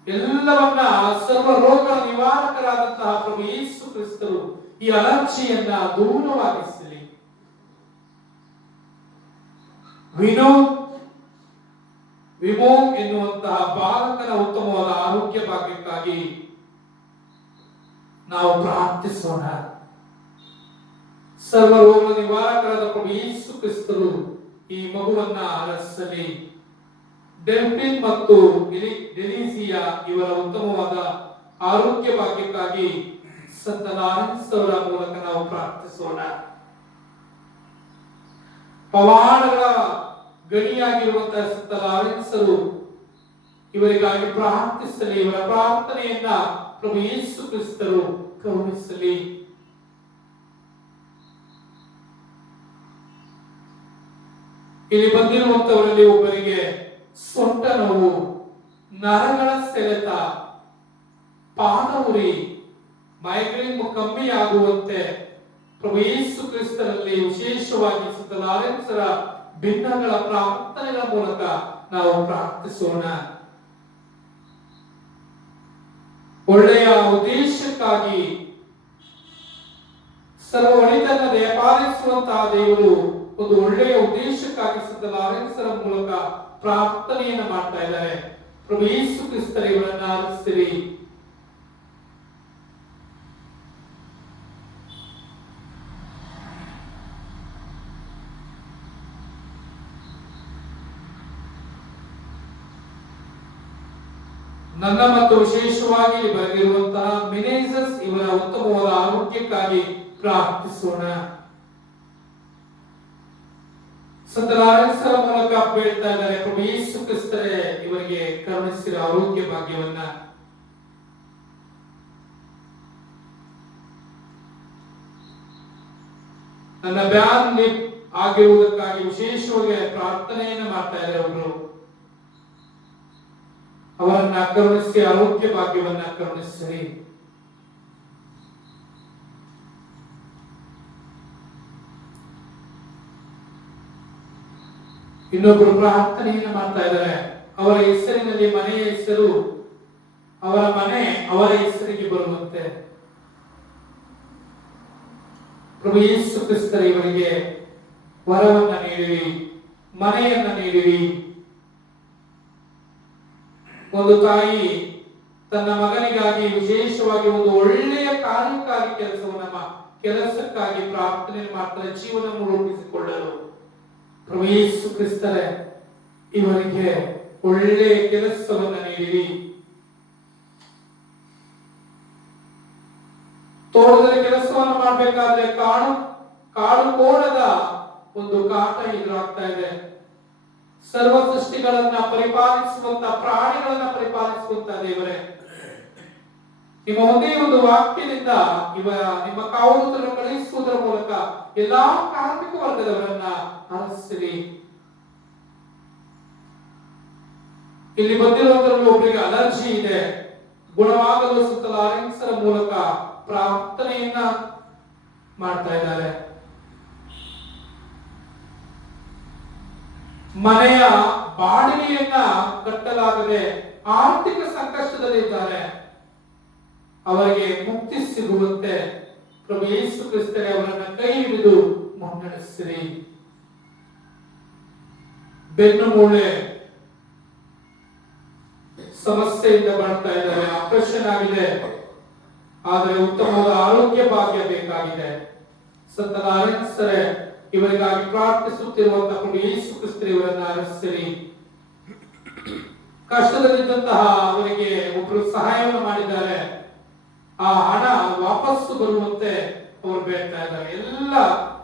ಎಲ್ಲವನ್ನ ಸರ್ವ ರೋಗಗಳ ನಿವಾರಕರಾದಂತಹ ಪ್ರಭು ಯೇಸು ಕ್ರಿಸ್ತರು ಈ ಅಲರ್ಜಿಯನ್ನ ದೂರವಾಗಿಸಲಿ. ವಿಮೋ ಎನ್ನುವಂತಹ ಬಾಲಕನ ಉತ್ತಮವಾದ ಆರೋಗ್ಯ ಭಾಗ್ಯಕ್ಕಾಗಿ ನಾವು ಪ್ರಾರ್ಥಿಸೋಣ. ಸರ್ವ ರೋಗ ನಿವಾರಕರಾದ ಪ್ರಭು ಯೇಸು ಕ್ರಿಸ್ತರು ಈ ಮಗುವನ್ನ ಅರಸಲಿ. ಡೆಲ್ಫಿನ್ ಮತ್ತು ಡೆಲಿಸಿಯಾ ಇವರ ಉತ್ತಮವಾದ ಆರೋಗ್ಯ ಭಾಗ್ಯಕ್ಕಾಗಿ ಸಂತ ಲಾರೆನ್ಸ್ ಅವರ ಮೂಲಕ ನಾವು ಪ್ರಾರ್ಥಿಸೋಣ. ಪವಾಡಗಳ ಗಣಿಯಾಗಿರುವಂತಹ ಸಂತ ಲಾರೆನ್ಸ್ ಇವರಿಗಾಗಿ ಪ್ರಾರ್ಥಿಸಲಿ. ಇವರ ಪ್ರಾರ್ಥನೆಯನ್ನ ಪ್ರಭು ಯೇಸು ಕ್ರಿಸ್ತರು ಕರುಣಿಸಲಿ. ಇಲ್ಲಿ ಬಂದಿರುವಂತವರಲ್ಲಿ ಒಬ್ಬರಿಗೆ ಸೊಂಟ ನೋವು, ನರಗಳ ಸೆಳೆತ, ಪಾದ ಉರಿ, ಮೈಗ್ರೇನ್ ಕಮ್ಮಿ ಆಗುವಂತೆ ಪ್ರಭು ಯೇಸು ಕ್ರಿಸ್ತರಲ್ಲಿ ವಿಶೇಷವಾಗಿ ಸಂತ ಲಾರೆನ್ಸರ ಭಿನ್ನಗಳ ಪ್ರಾರ್ಥನೆಗಳ ಮೂಲಕ ನಾವು ಪ್ರಾರ್ಥಿಸೋಣ. ಒಳ್ಳೆಯ ಉದ್ದೇಶಕ್ಕಾಗಿ ಸರ್ವ ಒಳಿತನ್ನ ದಯಪಾಲಿಸುವಂತಹ ದೇವರು ಒಂದು ಒಳ್ಳೆಯ ಉದ್ದೇಶಕ್ಕಾಗಿ ಸಂತ ಲಾರೆನ್ಸರ ಮೂಲಕ ಪ್ರಾರ್ಥನೆಯನ್ನು ಮಾಡ್ತಾ ಇದ್ದಾರೆ. ಪ್ರಭು ಯೇಸು ಕ್ರಿಸ್ತರ ಇವರನ್ನ ಆರಿಸಿರಿ. ನನ್ನ ಮತ್ತು ವಿಶೇಷವಾಗಿ ಇಲ್ಲಿ ಬರೆದಿರುವಂತಹ ಮಿನೇಸಸ್ ಇವರ ಉತ್ತಮವಾದ ಆರೋಗ್ಯಕ್ಕಾಗಿ ಪ್ರಾರ್ಥಿಸೋಣ. ಸಂತ ಲಾರೆನ್ಸರ ಮೂಲಕ ಬೇಡ್ತಾ ಇದ್ದಾರೆ, ಪ್ರಭು ಯೇಸು ಕ್ರಿಸ್ತರೇ ಇವರಿಗೆ ಕರುಣಿಸಿದ ಆರೋಗ್ಯ ಭಾಗ್ಯವನ್ನ. ನನ್ನ ಬ್ಯಾನ್ ಲಿಪ್ ಆಗಿರುವುದಕ್ಕಾಗಿ ವಿಶೇಷವಾಗಿ ಪ್ರಾರ್ಥನೆಯನ್ನು ಮಾಡ್ತಾ ಇದ್ದಾರೆ ಅವರು. ಅವರನ್ನ ಕರುಣಿಸಿ ಆರೋಗ್ಯ ಭಾಗ್ಯವನ್ನ ಕರುಣಿಸಿರಿ. ಇನ್ನೊಬ್ಬರು ಪ್ರಾರ್ಥನೆಯನ್ನು ಮಾಡ್ತಾ ಇದ್ದಾರೆ, ಅವರ ಹೆಸರಿನಲ್ಲಿ ಮನೆಯ ಹೆಸರು ಅವರ ಮನೆ ಅವರ ಹೆಸರಿಗೆ ಬರುವಂತೆ ಪ್ರಭು ಯೇಸು ಕ್ರಿಸ್ತರೇ ಇವರಿಗೆ ವರವನ್ನ ನೀಡಿರಿ, ಮನೆಯನ್ನ ನೀಡಿರಿ. ಒಂದು ತಾಯಿ ತನ್ನ ಮಗನಿಗಾಗಿ ವಿಶೇಷವಾಗಿ ಒಂದು ಒಳ್ಳೆಯ ಕಾರ್ಯಕ್ಕಾಗಿ ಕೆಲಸಕ್ಕಾಗಿ ಪ್ರಾರ್ಥನೆ ಮಾಡ್ತಾರೆ, ಜೀವನವನ್ನು ರೂಪಿಸಿಕೊಳ್ಳಲು. ಪ್ರಭು ಯೇಸು ಕ್ರಿಸ್ತರೇ ಇವರಿಗೆ ಒಳ್ಳೆಯ ಕೆಲಸವನ್ನ ನೀಡಿರಿ. ತೋಟದಲ್ಲಿ ಕೆಲಸವನ್ನು ಮಾಡಬೇಕಾದ್ರೆ ಕಾಡು ಕೋಣದ ಒಂದು ಕಾಟ ಎದುರಾಗ್ತಾ ಇದೆ. ಸರ್ವ ಸೃಷ್ಟಿಗಳನ್ನ ಪರಿಪಾಲಿಸುವಂತ, ಪ್ರಾಣಿಗಳನ್ನ ಪರಿಪಾಲಿಸುವಂತ ದೇವರೇ, ನಿಮ್ಮ ಒಂದೇ ಒಂದು ವಾಕ್ಯದಿಂದ ನಿಮ್ಮ ಕಾವಲುಗಳನ್ನು ಕಳುಹಿಸುವುದರ ಮೂಲಕ ಎಲ್ಲಾ ಕಾರ್ಮಿಕ ವರ್ಗದವರನ್ನ ಹರಸಿರಿ. ಇಲ್ಲಿ ಬಂದಿರುವುದರಲ್ಲಿ ಒಬ್ಬರಿಗೆ ಅಲರ್ಜಿ ಇದೆ, ಗುಣವಾಗಲು ಸಂತ ಲಾರೆನ್ಸರ ಮೂಲಕ ಪ್ರಾರ್ಥನೆಯನ್ನ ಮಾಡ್ತಾ ಇದ್ದಾರೆ. ಮನೆಯ ಬಾಡಿಗೆಯನ್ನ ಕಟ್ಟಲಾಗದೆ ಆರ್ಥಿಕ ಸಂಕಷ್ಟದಲ್ಲಿದ್ದಾರೆ, ಅವರಿಗೆ ಮುಕ್ತಿ ಸಿಗುವಂತೆ ಪ್ರಭು ಯೇಸು ಕ್ರಿಸ್ತರೇ ಅವರನ್ನ ಕೈ ಹಿಡಿದು ಮುನ್ನಡೆಸಿರಿ. ಬೆನ್ನು ಮೂಳೆ ಸಮಸ್ಯೆಯಿಂದ ಬರ್ತಾ ಇದ್ದಾರೆ, ಆಪರೇಷನ್ ಆಗಿದೆ, ಆದರೆ ಉತ್ತಮವಾದ ಆರೋಗ್ಯ ಭಾಗ್ಯ ಬೇಕಾಗಿದೆ. ಸಂತ ಲಾರೆನ್ಸರೇ ಇವರಿಗಾಗಿ ಪ್ರಾರ್ಥಿಸುತ್ತಿರುವಂತಹ ಪ್ರಭು ಯೇಸು ಕ್ರಿಸ್ತರೇ ಇವರನ್ನ ಹರಸಿರಿ. ಕಷ್ಟದಲ್ಲಿದ್ದಂತಹ ಅವರಿಗೆ ಒಬ್ಬರು ಸಹಾಯವನ್ನು ಮಾಡಿದ್ದಾರೆ, ಆ ಹಣ ವಾಪಸ್ಸು ಬರುವಂತೆ ಅವರು ಬೇಡ್ತಾ ಇದ್ದಾರೆ. ಎಲ್ಲ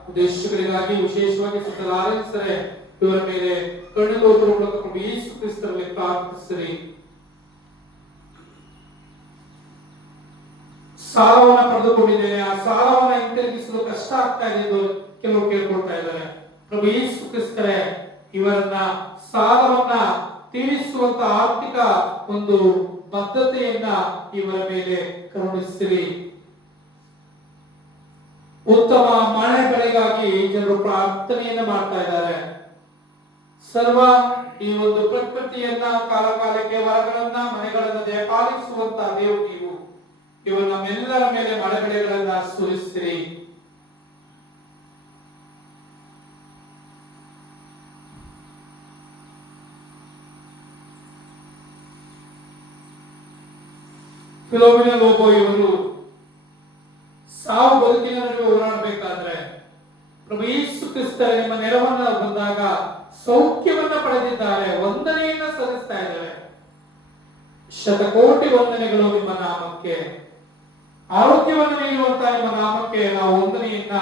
ಉದ್ದೇಶಗಳಿಗಾಗಿ ವಿಶೇಷವಾಗಿ ಸಂತ ಲಾರೆನ್ಸರೇ ಇವರ ಮೇಲೆ ಕಣ್ಣುಗಳ ಮೂಲಕ ಪ್ರಭು ಯೇಸು ಕ್ರಿಸ್ತರಲ್ಲಿ ಪ್ರಾರ್ಥಿಸಿರಿ. ಸಾಲವನ್ನ ಪಡೆದುಕೊಂಡಿದ್ದೇನೆ, ಆ ಸಾಲವನ್ನ ಹಿಂತಿರುಗಿಸಲು ಕಷ್ಟ ಆಗ್ತಾ ಇದೆ ಎಂದು ಕೆಲವರು ಕೇಳ್ಕೊಳ್ತಾ ಇದ್ದಾರೆ. ಪ್ರಭು ಯೇಸು ಕ್ರಿಸ್ತರೇ ಇವರನ್ನ ಸಾಲವನ್ನ ತೀರಿಸುವಂತ ಆರ್ಥಿಕ ಒಂದು ಬದ್ಧತೆಯನ್ನ ಇವರ ಮೇಲೆ ಕರುಣಿಸಿರಿ. ಉತ್ತಮ ಮನೆ ಬೆಳೆಗಾಗಿ ಜನರು ಪ್ರಾರ್ಥನೆಯನ್ನ ಮಾಡ್ತಾ ಇದ್ದಾರೆ. ಸರ್ವ ಈ ಒಂದು ಪ್ರಕೃತಿಯನ್ನ ಕಾಲಕಾಲಕ್ಕೆ ವರಗಳನ್ನ ಮನೆಗಳನ್ನ ದಯಪಾಲಿಸುವಂತ ದೇವರು ನೀವು. ಇವರು ನಮ್ಮೆಲ್ಲರ ಮೇಲೆ ಮಳೆ ಬೆಳೆಗಳನ್ನ ಸುರಿಸಿರಿ. ಫಿಲೋಮಿನ ಲೋಬೋ ಇವರು ಸಾವು ಬದುಕಿನ ನಡುವೆ ಹೋರಾಡಬೇಕಾದ್ರೆ ಪ್ರಭು ಯೇಸು ಕ್ರಿಸ್ತರ ನಿಮ್ಮ ನೆರವನ್ನ ಬಂದಾಗ ಸೌಖ್ಯವನ್ನ ಪಡೆದಿದ್ದಾರೆ, ವಂದನೆಯನ್ನ ಸಲ್ಲಿಸ್ತಾ ಇದ್ದಾರೆ. ಶತಕೋಟಿ ವಂದನೆಗಳು ನಿಮ್ಮ ನಾಮಕ್ಕೆ. ಆರೋಗ್ಯವನ್ನು ನೀಡುವಂತಹ ನಿಮ್ಮ ನಾಮಕ್ಕೆ ನಾವು ವಂದನೆಯನ್ನ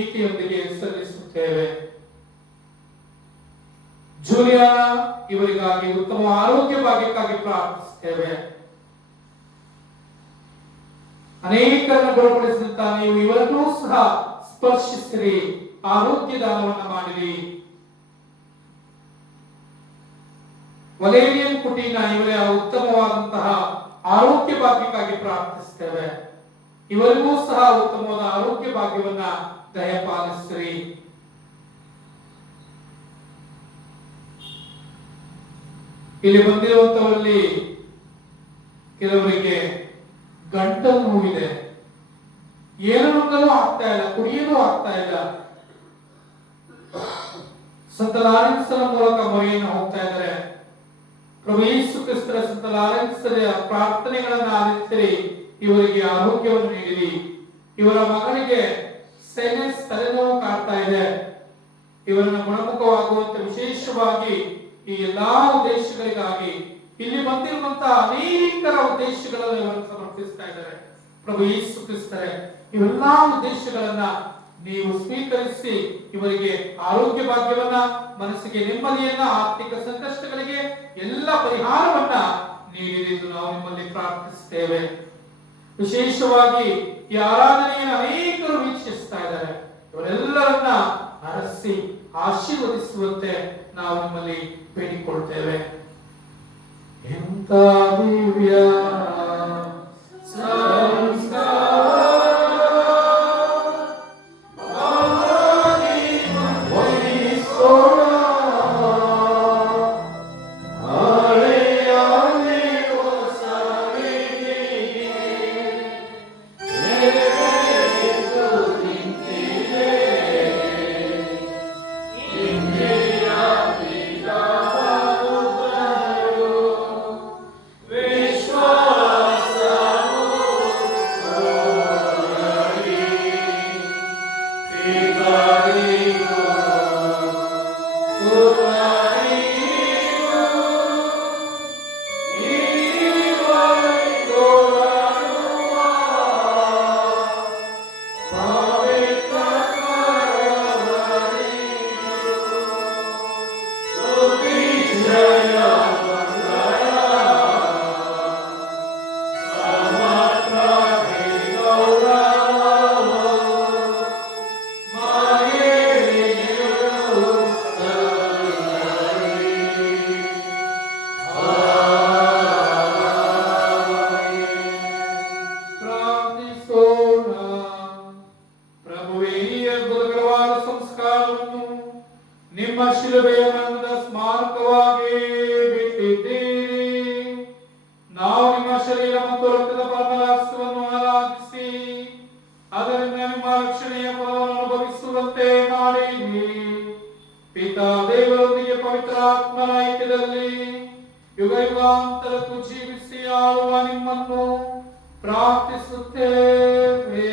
ಈಕೆಯೊಂದಿಗೆ ಸಲ್ಲಿಸುತ್ತೇವೆ. ಜೂಲಿಯಾನ ಇವರಿಗಾಗಿ ಉತ್ತಮ ಆರೋಗ್ಯ ಭಾಗ್ಯಕ್ಕಾಗಿ ಪ್ರಾರ್ಥಿಸುತ್ತೇವೆ. ಅನೇಕರನ್ನು ಗುಣಪಡಿಸಿದಂತ ನೀವು ಇವರನ್ನೂ ಸಹ ಸ್ಪರ್ಶಿಸಿರಿ, ಆರೋಗ್ಯ ದಾನವನ್ನ ಮಾಡಿರಿ. ವಲೇರಿಯನ್ ಕುಟೀನ ಇವರ ಉತ್ತಮವಾದಂತಹ ಆರೋಗ್ಯ ಭಾಗ್ಯಕ್ಕಾಗಿ ಪ್ರಾರ್ಥಿಸುತ್ತೇವೆ. ಇವರಿಗೂ ಸಹ ಉತ್ತಮವಾದ ಆರೋಗ್ಯ ಭಾಗ್ಯವನ್ನ ದಯಪಾಲಿಸಿರಿ. ಇಲ್ಲಿ ಬಂದಿರುವಂತವರಲ್ಲಿ ಕೆಲವರಿಗೆ ಗಂಟಲು ನೋವಿದೆ, ಏನು ನುಂಗಲು ಆಗ್ತಾ ಇಲ್ಲ, ಕುಡಿಯಲು ಆಗ್ತಾ ಇಲ್ಲ. ಸಂತ ಲಾರೆನ್ಸರ ಮೂಲಕ ಮೊರೆಯನ್ನು ಹೋಗ್ತಾ ಇದ್ದಾರೆ. ಪ್ರಭು ಯೇಸು ಕ್ರಿಸ್ತರ ಸಂತ ಲಾರೆನ್ಸರ ಪ್ರಾರ್ಥನೆಗಳನ್ನ ಆಲಿಸಿರಿ, ಇವರಿಗೆ ಆರೋಗ್ಯವನ್ನು ನೀಡಿರಿ. ಇವರ ಮಗನಿಗೆ ಸೈನಸ್ ತಲೆನೋವು ಕಾಡ್ತಾ ಇದೆ, ಇವರನ್ನು ಗುಣಮುಖವಾಗುವಂತೆ ವಿಶೇಷವಾಗಿ ಈ ಎಲ್ಲಾ ಉದ್ದೇಶಗಳಿಗಾಗಿ ಇಲ್ಲಿ ಬಂದಿರುವಂತಹ ಅನೇಕರ ಉದ್ದೇಶಗಳನ್ನು ಇವರು ಸಮರ್ಪಿಸ್ತಾ ಇದ್ದಾರೆ. ಪ್ರಭು ಯೇಸು ಕ್ರಿಸ್ತರೇ, ಇವೆಲ್ಲಾ ಉದ್ದೇಶಗಳನ್ನ ನೀವು ಸ್ವೀಕರಿಸಿ ಇವರಿಗೆ ಆರೋಗ್ಯ ಭಾಗ್ಯವನ್ನ, ಮನಸ್ಸಿಗೆ ನೆಮ್ಮದಿಯನ್ನ, ಆರ್ಥಿಕ ಸಂಕಷ್ಟಗಳಿಗೆ ಎಲ್ಲ ಪರಿಹಾರವನ್ನ ನೀಡಿದ್ದು ನಾವು ನಿಮ್ಮಲ್ಲಿ ಪ್ರಾರ್ಥಿಸುತ್ತೇವೆ. ವಿಶೇಷವಾಗಿ ಈ ಆರಾಧನೆಯನ್ನು ಅನೇಕರು ವೀಕ್ಷಿಸ್ತಾ ಇದ್ದಾರೆ. ಇವರೆಲ್ಲರನ್ನ ಹರಸಿ ಆಶೀರ್ವದಿಸುವಂತೆ ನಾವು ನಿಮ್ಮಲ್ಲಿ ಬೇಡಿಕೊಳ್ತೇವೆ. ಎಂತ ದಿವ್ಯ ನಿಮ್ಮ ಶಿಲುಬೆಯ ಮರಣದ ಸ್ಮಾರಕವಾಗಿ ಬಿಟ್ಟಿದ್ದೀರಿ. ನಾವು ನಿಮ್ಮ ಶರೀರ ಮತ್ತು ರಕ್ತದ ಪರಮರಹಸ್ಯವನ್ನು ಆರಾಧಿಸಿ ಅದರಿಂದ ನಿಮ್ಮ ರಕ್ಷಣೆಯ ಫಲವನ್ನು ಅನುಭವಿಸುವಂತೆ ಮಾಡಿರಿ. ಪಿತಾ ದೇವರೊಂದಿಗೆ ಪವಿತ್ರ ಆತ್ಮನ ಐಕ್ಯದಲ್ಲಿ ಯುಗ ಯುಗಾಂತರಕ್ಕೂ ಜೀವಿಸಿ ಆಳುವ ನಿಮ್ಮನ್ನು ಪ್ರಾರ್ಥಿಸುತ್ತೇವೆ.